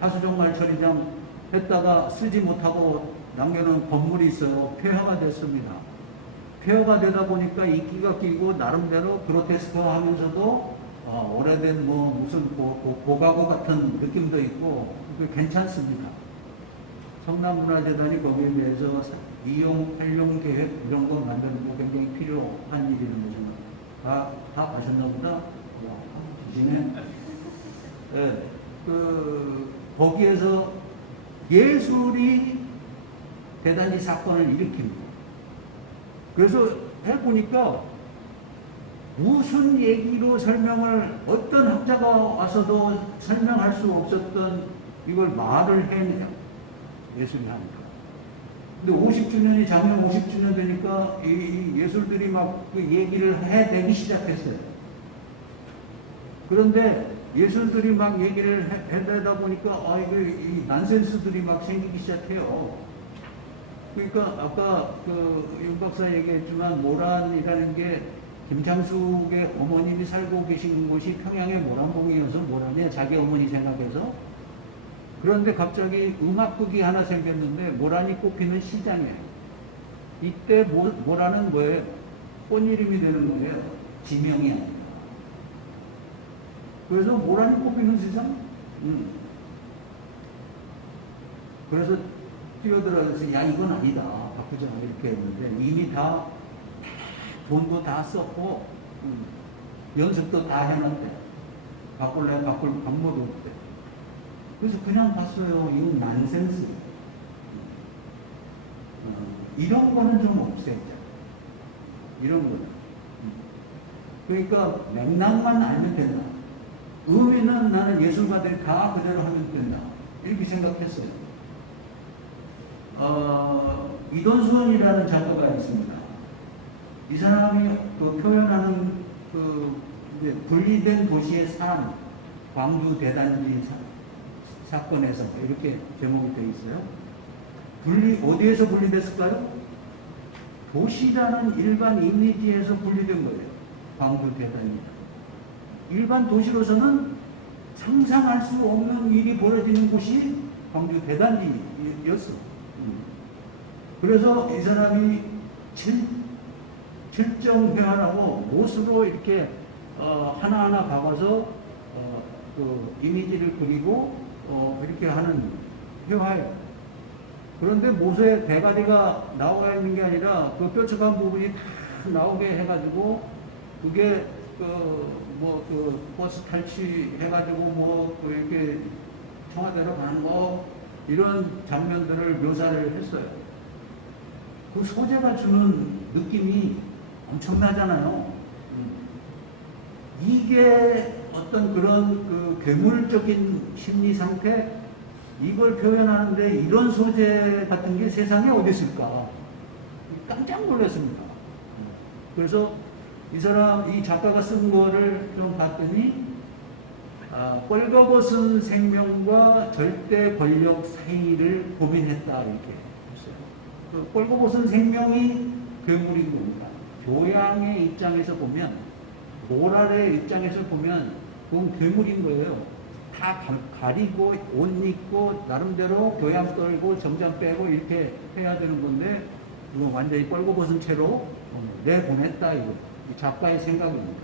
하수종말 처리장 했다가 쓰지 못하고 남겨놓은 건물이 있어요. 폐허가 됐습니다. 폐허가 되다 보니까 인기가 끼고 나름대로 그로테스크 하면서도 오래된 무슨 고가구 같은 느낌도 있고 괜찮습니다. 성남문화재단이 거기에 대해서 이용, 활용 계획 이런 거 만드는 거 굉장히 필요한 일이라는 거죠. 다 아셨나 보다. 기시네. 네, 거기에서 예술이 대단히 사건을 일으킵니다. 그래서 해보니까 무슨 얘기로 설명을, 어떤 학자가 와서도 설명할 수 없었던 이걸 말을 해내요. 예술이 하니까. 근데 50주년이 작년 50주년 되니까 이 예술들이 막 그 얘기를 해내기 시작했어요. 그런데 예술들이 막 얘기를 해내다 보니까 이 난센스들이 막 생기기 시작해요. 그러니까 아까 윤 박사 얘기했지만 모란이라는 게 김창숙의 어머님이 살고 계신 곳이 평양의 모란봉이어서 모란에 자기 어머니 생각해서. 그런데 갑자기 음악극이 하나 생겼는데 모란이 꼽히는 시장이에요. 이때 모란은 뭐예요? 꽃이름이 되는 거예요. 지명이 아니라. 그래서 모란이 꼽히는 시장? 그래서 뛰어들어서 야 이건 아니다. 바꾸자 이렇게 했는데 이미 다 돈도 다 썼고 연습도 다 해놨대. 바꿀래 바꿀 방법이 없대. 그래서 그냥 봤어요. 이건 난센스. 이런 거는 좀 없애자. 이런 거는. 그러니까 맥락만 알면 된다. 의미는 나는 예술가들이 다 그대로 하면 된다. 이렇게 생각했어요. 이돈수원이라는 작가가 있습니다. 이 사람이 표현하는 이제 분리된 도시의 삶, 광주 대단지 사건에서 이렇게 제목이 되어 있어요. 어디에서 분리됐을까요? 도시라는 일반 이미지에서 분리된 거예요. 광주 대단지. 일반 도시로서는 상상할 수 없는 일이 벌어지는 곳이 광주 대단지였어. 그래서 이 사람이 실정회화라고 못으로 이렇게 하나하나 박아서 그 이미지를 그리고 이렇게 하는 회화예요. 그런데 못에 대가리가 나와 있는 게 아니라 그 뾰족한 부분이 다 나오게 해가지고 그게 그 버스 탈취해가지고 이렇게 청와대로 가는 이런 장면들을 묘사를 했어요. 그 소재가 주는 느낌이 엄청나잖아요. 이게 어떤 그런 그 괴물적인 심리 상태, 이걸 표현하는데 이런 소재 같은 게 세상에 어디 있을까? 깜짝 놀랐습니다. 그래서 이 작가가 쓴 거를 좀 봤더니, 뻘거벗은 생명과 절대 권력 사이를 고민했다, 이렇게 했어요. 그 뻘거벗은 생명이 괴물인 겁니다. 교양의 입장에서 보면, 모랄의 입장에서 보면, 그건 괴물인 거예요. 다 가리고, 옷 입고, 나름대로 교양 떨고, 정장 빼고, 이렇게 해야 되는 건데, 이건 완전히 뻘거벗은 채로 내보냈다, 이거. 이 작가의 생각입니다.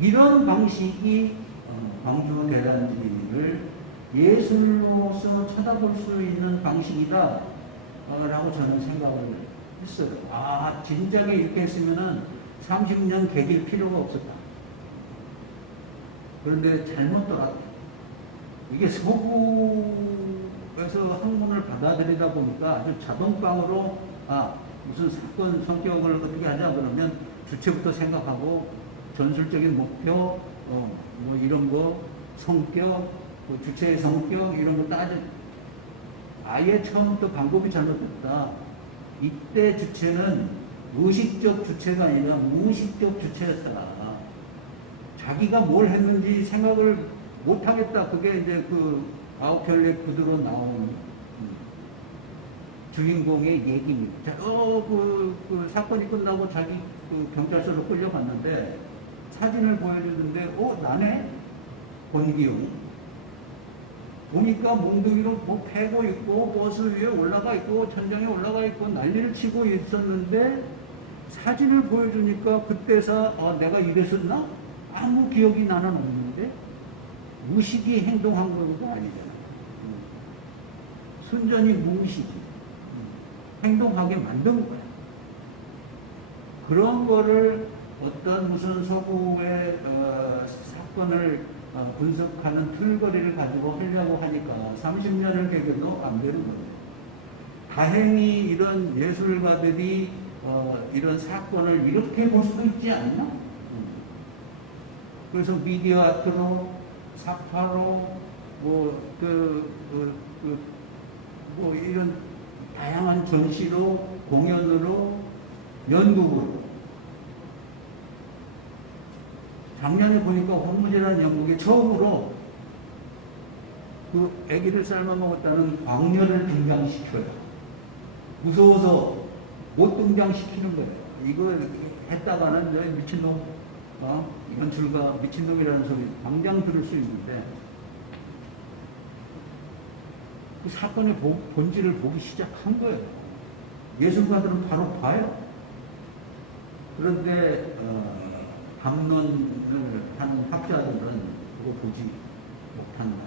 이런 방식이 광주 대단지를 예술로서 쳐다볼 수 있는 방식이다 라고 저는 생각을 했어요. 진작에 이렇게 했으면은 30년 개길 필요가 없었다. 그런데 잘못 돌았다. 이게 서구에서 학문을 받아들이다 보니까 아주 자동방으로 무슨 사건 성격을 어떻게 하자 그러면 주체부터 생각하고 전술적인 목표, 이런 거, 성격, 주체의 성격, 이런 거 아예 처음부터 방법이 잘못됐다. 이때 주체는 의식적 주체가 아니라 무의식적 주체였다. 자기가 뭘 했는지 생각을 못 하겠다. 그게 이제 그 아홉편의 구두로 나온 주인공의 얘기입니다. 그 사건이 끝나고 자기 그 경찰서로 끌려갔는데 사진을 보여주는데, 나네? 권기용. 보니까 몽둥이로 패고 있고, 버스 위에 올라가 있고, 천장에 올라가 있고, 난리를 치고 있었는데, 사진을 보여주니까 그때서, 내가 이랬었나? 아무 기억이 나는 없는데, 무식이 행동한 것도 아니잖아. 순전히 무의식이. 행동하게 만든 거야. 그런 거를 어떤 무슨 서구의 사건을 분석하는 틀거리를 가지고 하려고 하니까 30년을 개겨도 안 되는 거예요. 다행히 이런 예술가들이 이런 사건을 이렇게 볼 수도 있지 않나? 그래서 미디어 아트로, 사파로, 이런 다양한 전시로, 공연으로, 연극으로. 작년에 보니까 홍무제라는 연극이 처음으로 그 아기를 삶아 먹었다는 광녀를 등장시켜요. 무서워서 못 등장시키는 거예요. 이거 했다가는 미친놈, 연출가 미친놈이라는 소리 당장 들을 수 있는데, 그 사건의 본질을 보기 시작한 거예요. 예술가들은 바로 봐요. 그런데 담론을 한 학자들은 그거 보지 못한다.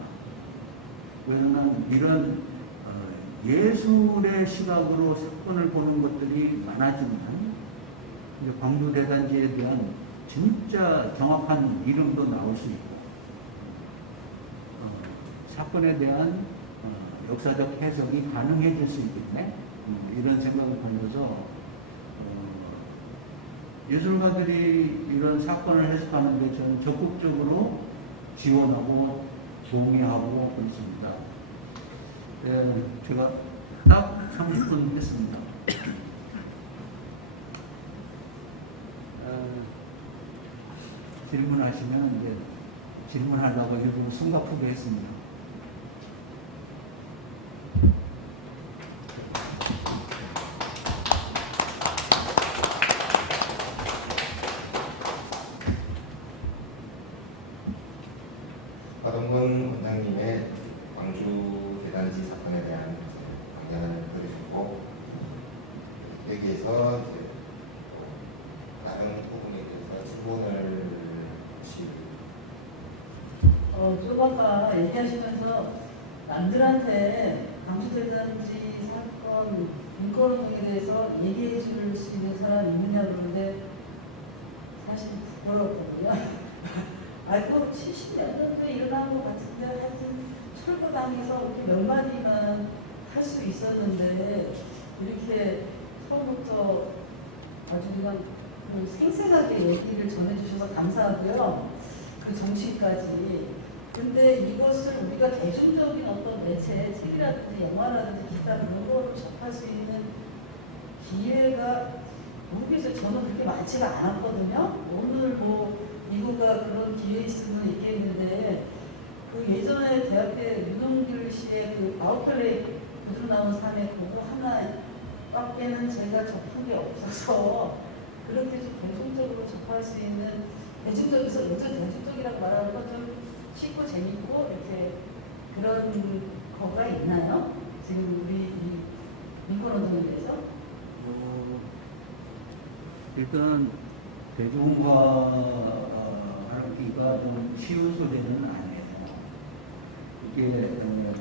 왜냐하면 이런 예술의 시각으로 사건을 보는 것들이 많아지면 광주 대단지에 대한 진짜 정확한 이름도 나올 수 있고, 사건에 대한 역사적 해석이 가능해질 수 있겠네. 이런 생각을 가면서 예술가들이 이런 사건을 해석하는데 저는 적극적으로 지원하고 동의하고 있습니다. 제가 딱 30분 했습니다. 질문하시면 이제 질문하려고 일부러 숨가쁘게 했습니다. 박원근 원장님의 광주 대단지 사건에 대한 강연을 들으셨고, 여기에서 이제 다른 부분에 대해서 질문을 좀 아까 얘기하시면서 남들한테 광주대단지 사건 인권운동에 대해서 얘기해 줄 수 있는 사람이 있느냐 그러는데, 사실 어렵거든요. 알고 70년 정도에 일어난 것 같은데 하여튼 철거당해서 이렇게 몇 마디만 할 수 있었는데 이렇게 처음부터 아주 그냥 그 생생하게 얘기를 전해주셔서 감사하고요. 그 정신까지. 근데 이것을 우리가 대중적인 어떤 매체, 책이라든지 영화라든지 기타 그런 거를 접할 수 있는 기회가 모르겠어요. 저는 그렇게 많지가 않았거든요. 오늘 뭐 이거가 그런 기회 있으면 있겠는데 그 예전에 대학교 윤홍길 씨의 그 아웃플레이 그대로 나온 삶의 그거 하나밖에는 제가 접한 게 없어서 그렇게 좀 대중적으로 접할 수 있는 대중적에서 요즘 대중적이라고 말하는 건 좀 쉽고 재밌고 이렇게 그런 거가 있나요? 지금 우리 이 민권운동에 대해서? 일단 대중화 하기가 좀 쉬운 소리는 아니에요. 이게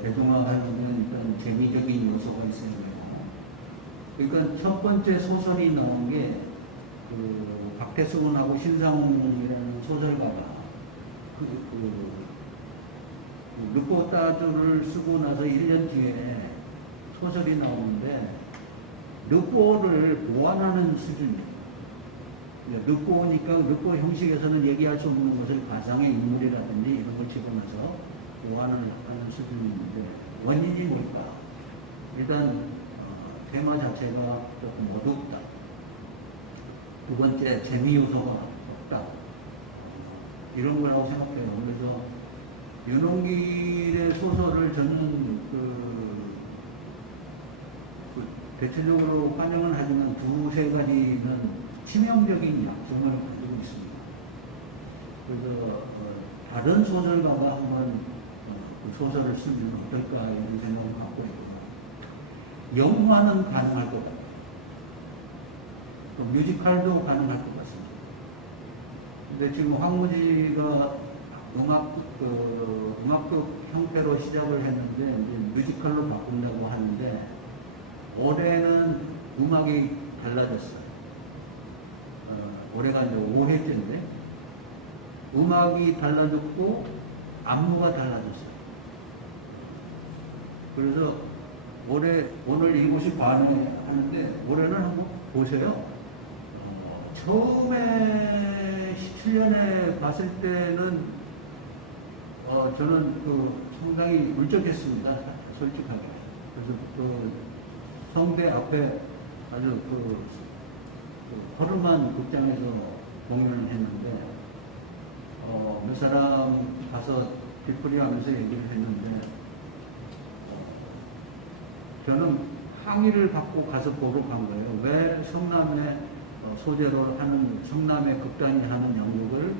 대중화하려면 일단 재미적인 요소가 있어야 돼요. 그러니까 첫 번째 소설이 나온 게 그 박태수군하고 신상훈이라는 소설가가 르포따주를 쓰고 나서 1년 뒤에 소설이 나오는데 르포를 보완하는 수준이에요. 르포니까 르포 형식에서는 얘기할 수 없는 것을 가상의 인물이라든지 이런 걸 집어넣어서 보완을 하는 수준인데 원인이 뭘까? 일단 테마 자체가 조금 어둡다. 두 번째 재미 요소가 없다. 이런 거라고 생각해요. 그래서 윤홍길의 소설을 저는 대체적으로 환영은 하지만 두세 가지는 치명적인 약점을 가지고 있습니다. 그래서 다른 소설가가 한번 그 소설을 쓰면 어떨까 이런 생각을 갖고 있고 영화는 가능할 것 같아요. 또 뮤지컬도 가능할 것 같습니다. 근데 지금 황무지가 음악극 형태로 시작을 했는데 이제 뮤지컬로 바꾼다고 하는데 올해는 음악이 달라졌어요. 올해가 이제 5회째인데 음악이 달라졌고 안무가 달라졌어요. 그래서 오늘 이곳이 관회하는데 올해는 한번 보세요. 처음에 17년에 봤을 때는 저는 상당히 울적했습니다. 솔직하게. 그래서 성대 앞에 아주 허름한 극장에서 공연을 했는데 몇 사람 가서 뒷풀이 하면서 얘기를 했는데 저는 항의를 받고 가서 보러 간 거예요. 왜 성남의 소재로 하는 성남의 극단이 하는 연극을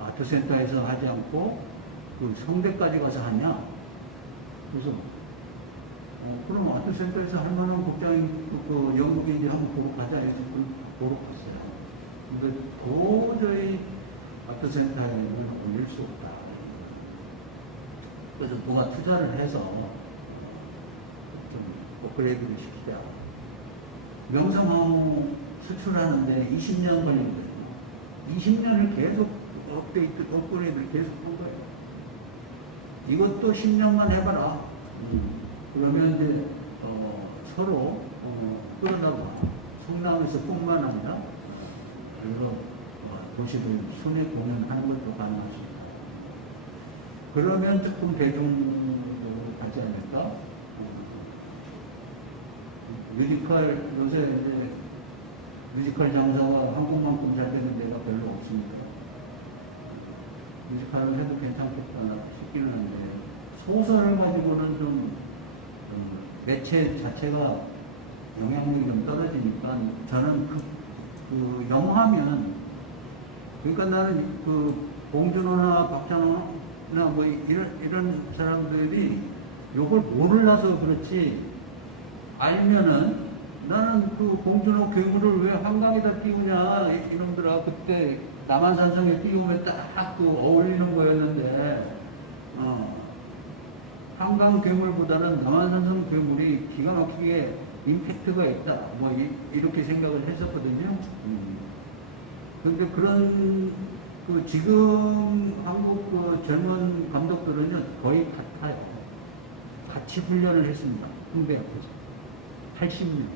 아트센터에서 하지 않고 그 성대까지 가서 하냐? 그래서 그럼 아트센터에서 할 만한 극장이 연극인지 한번 보러 가자 해서 보러 갔어요. 근데 도저히 아트센터에는 올릴 수 없다. 그래서 누가 투자를 해서 좀 업그레이드를 시키자. 명성황후 수출하는데 20년 걸린 거예요. 20년을 계속 업그레이드를 계속 한 거예요. 이것도 10년만 해봐라. 그러면 이제 서로 끌어다가 성남에서 뿐만 아니라 그래서 도시들 순회 공연하는 것도 가능하십니다. 그러면 조금 대중적으로 가지 않을까? 뮤지컬 요새 이제 뮤지컬 장사가 한국만큼 잘 되는 데가 별로 없습니다. 뮤지컬은 해도 괜찮겠다 싶기는 한데 소설을 가지고는 좀 매체 자체가 영향력이 좀 떨어지니까 저는 그 영화면 그러니까 나는 봉준호나 박찬호나 뭐 이런 사람들이 요걸 몰라서 그렇지 알면은 나는 그 봉준호 괴물을 왜 한강에다 띄우냐 이놈들아 그때 남한산성에 띄우면 딱 그 어울리는 거였는데 한강 괴물보다는 남한산성 괴물이 기가 막히게 임팩트가 있다 뭐 이렇게 생각을 했었거든요. 그런데 그런 그 지금 한국 그 젊은 감독들은요 거의 같아요. 같이 훈련을 했습니다. 홍대 앞에서 80년.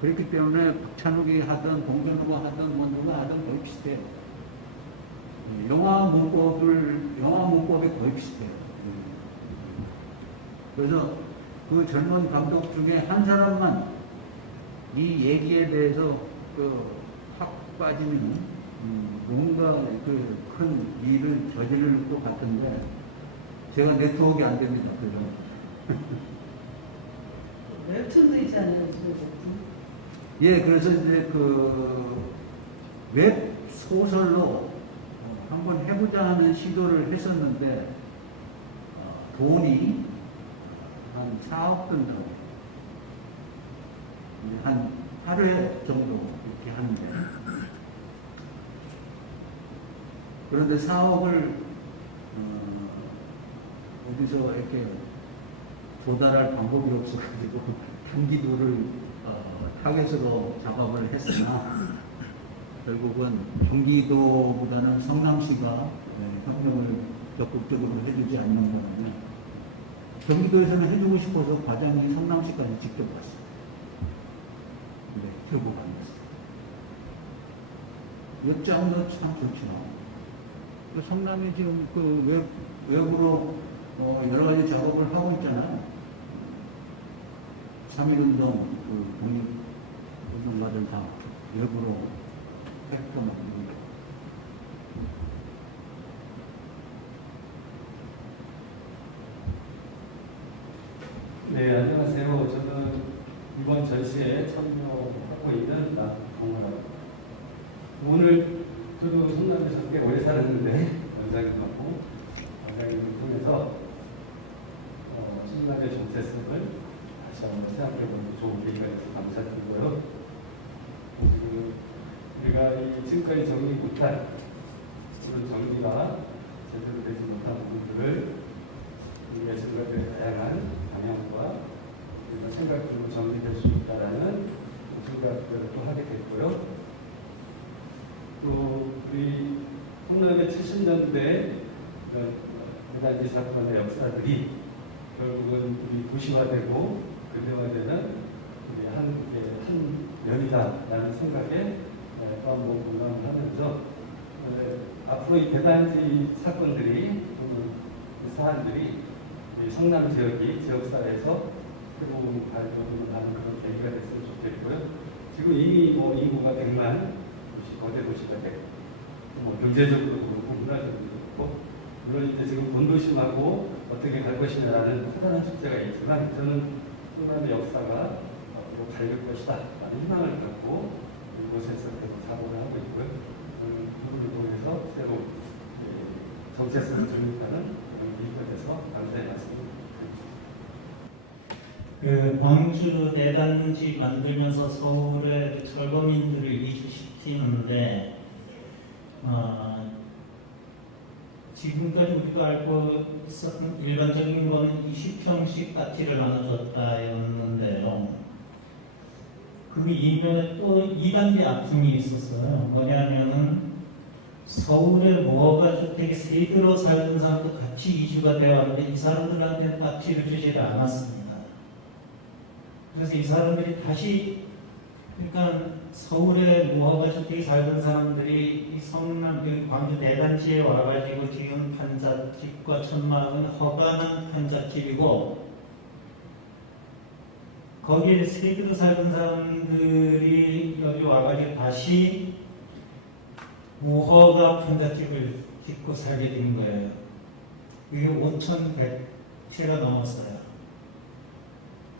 그렇기 때문에 박찬욱이 하든 봉준호가 하든 뭐 누가 하든 거의 비슷해요. 영화 문법에 거의 비슷해요. 그래서 그 젊은 감독 중에 한 사람만 이 얘기에 대해서 확 빠지면 뭔가 그 큰 일을 저지를 것 같은데 제가 네트워크가 안 됩니다. 그래서 웹툰도 있잖아요. 지금 웹툰. 예, 그래서 이제 그 웹 소설로 한번 해보자 하는 시도를 했었는데 돈이 한 4억 든다고 한 8회 정도 이렇게 하는데 그런데 4억을 어디서 이렇게 조달할 방법이 없어가지고 경기도를 타겟으로 작업을 했으나 결국은 경기도보다는 성남시가 협력을 적극적으로 해주지 않는 바람에 경기도에서는 해주고 싶어서 과장이 성남시까지 직접 왔어요. 근데 결국 안 됐어요. 엿장도 참 좋죠. 그 성남이 지금 그 외부로 여러 가지 작업을 하고 있잖아요. 3.1운동 그 독립운동가들 다 외부로 했고 만들고. 네, 안녕하세요. 저는 이번 전시에 참여하고 있는 나동호라고. 오늘 저도 성남에서 꽤 오래 살았는데 원장님하고 원장님을 통해서 성남의 정체성을 다시 한번 생각해보는 좋은 계기가 돼서 감사드리고요. 그리고 우리가 지금까지 정리 못한 그런 정리가 제대로 되지 못한 부분들을 우리 예술가들의 다양한 방향과 우리가 생각으로 정리될 수 있다라는 생각들을 또 하게 됐고요. 또 우리 성남의 70년대 대단지 사건의 역사들이 결국은 우리 도시화되고 근대화되는 우리 한국의 한 면이다라는 생각에 또 한번 공감을 하면서 앞으로 이 대단지 사건들이 또는 이 사안들이 이 성남 지역이 지역사회에서 새로운 발전을 하는 그런 계기가 됐으면 좋겠고요. 지금 이미 인구가 100만 거대 도시가 되고, 경제적으로도 그렇고, 문화적으로도 그렇고, 물론 이제 지금 본도심하고 어떻게 갈 것이냐라는 커다란 숙제가 있지만, 저는 성남의 역사가 앞으로 밝을 것이다 라는 희망을 갖고 이곳에서 계속 작업을 하고 있고요. 부분을 통해서 새로 정체성을 정립하는 그런 계기가 돼서 감사의 말씀을 드립니다. 광주 대단지 만들면서 서울의 철거민들을 이주시키는데 지금까지 우리가 알고 있었던 일반적인 거는 20평씩 아티를 나눠줬다였는데요. 그 이면에 또 2단계 아픔이 있었어요. 뭐냐면은 서울의 무허가 주택에 세대로 살던 사람도 같이 이주가 되어 왔는데 이 사람들한테는 아티를 주지를 않았습니다. 그래서 이 사람들이 다시 그러니까 서울에 무허가 주택에 살던 사람들이 이 성남 광주 대단지에 와가지고 지은 판잣집과 천막은 허가난 판잣집이고 거기에 세대로 살던 사람들이 여기 와가지고 다시 무허가 판잣집을 짓고 살게 된 거예요. 이게 5,100채가 넘었어요.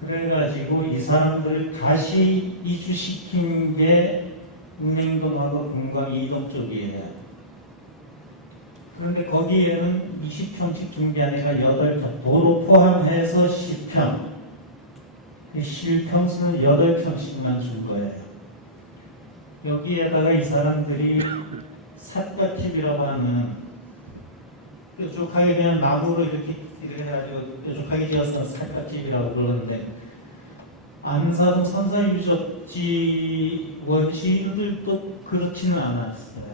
그래가지고 이 사람들을 다시 이주시킨 게 은행동하고 금광 이동 쪽이에요. 그런데 거기에는 20평씩 준비한 애가 8평, 도로 포함해서 10평, 실평수는 8평씩만 준 거예요. 여기에다가 이 사람들이 삿갓집이라고 하는 뾰족하게 그냥 나무로 이렇게 해가지고 뾰족하게 지어서 삿갓집이라고 그러는데 안산 선사유적지 원시인들도 그렇지는 않았어요.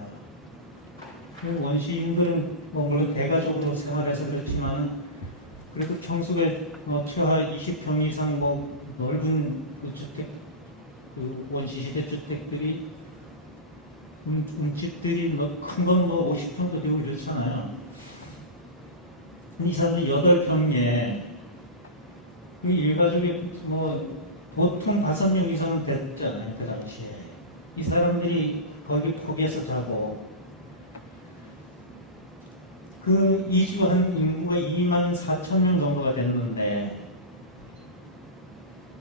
그 원시인들은 뭐 물론 대가족으로 생활해서 그렇지만 그래도 평소에 최하 20평 이상 뭐 넓은 그 주택, 그 원시시대 주택들이 집들이 큰 건 뭐 50평도 되고 이렇잖아요. 이 사람들 8평에 그 일가족이 뭐 보통 5명 이상은 됐잖아요. 그 당시에. 이 사람들이 거기 포기해서 자고 그 이주한 인구가 24,000명 정도가 됐는데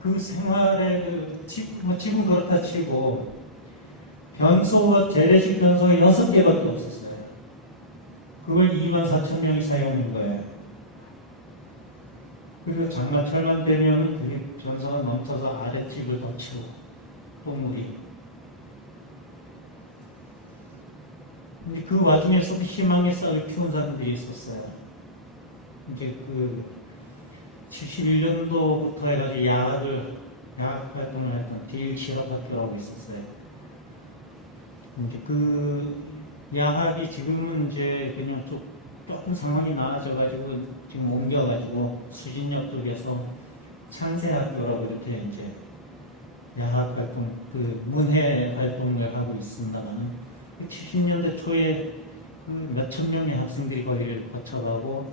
그 생활에 지금 그렇다 치고 변소와 재래식 변소가 6개밖에 없었어요. 그걸 24,000명이 사용한 거예요. 그리고 장마철만 되면 그게 변소가 넘쳐서 아래집을 덮치고 건물이. 근데 그 와중에서도 희망의 쌀을 키운 사람들이 있었어요. 이제 그 71년도부터 해가지고 야학 활동을 했던 제1실업학교라고 있었어요. 이제 그 야학이 지금은 이제 그냥 조금 상황이 나아져가지고 지금 옮겨가지고 수진역 쪽에서 창세학교라고 이렇게 이제 야학 활동, 그 문해 활동을 하고 있습니다만 70년대 초에 몇천 명의 학생들이 거기를 거쳐가고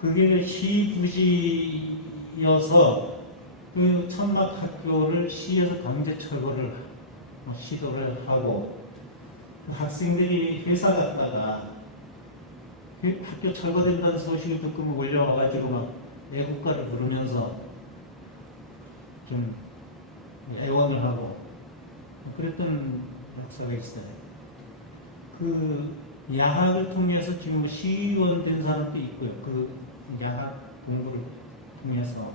그게 시부지여서 그 천막학교를 시에서 강제 철거를 시도를 하고 그 학생들이 회사 갔다가 학교 철거된다는 소식을 듣고 몰려와가지고 막 애국가를 부르면서 좀 애원을 하고 그랬던 역사가 있어요. 그 야학을 통해서 지금 시의원 된 사람도 있고요. 그 야학 공부를 통해서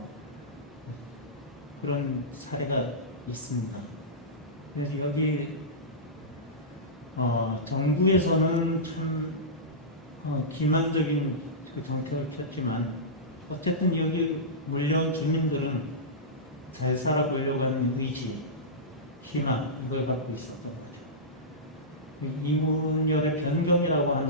그런 사례가 있습니다. 그래서 여기 정부에서는 참 기만적인 그 정책을 폈지만 어쨌든 여기 물려온 주민들은 잘 살아보려고 하는 의지, 희망 이걸 갖고 있었던 거예요. 이문열의 변경이라고 하는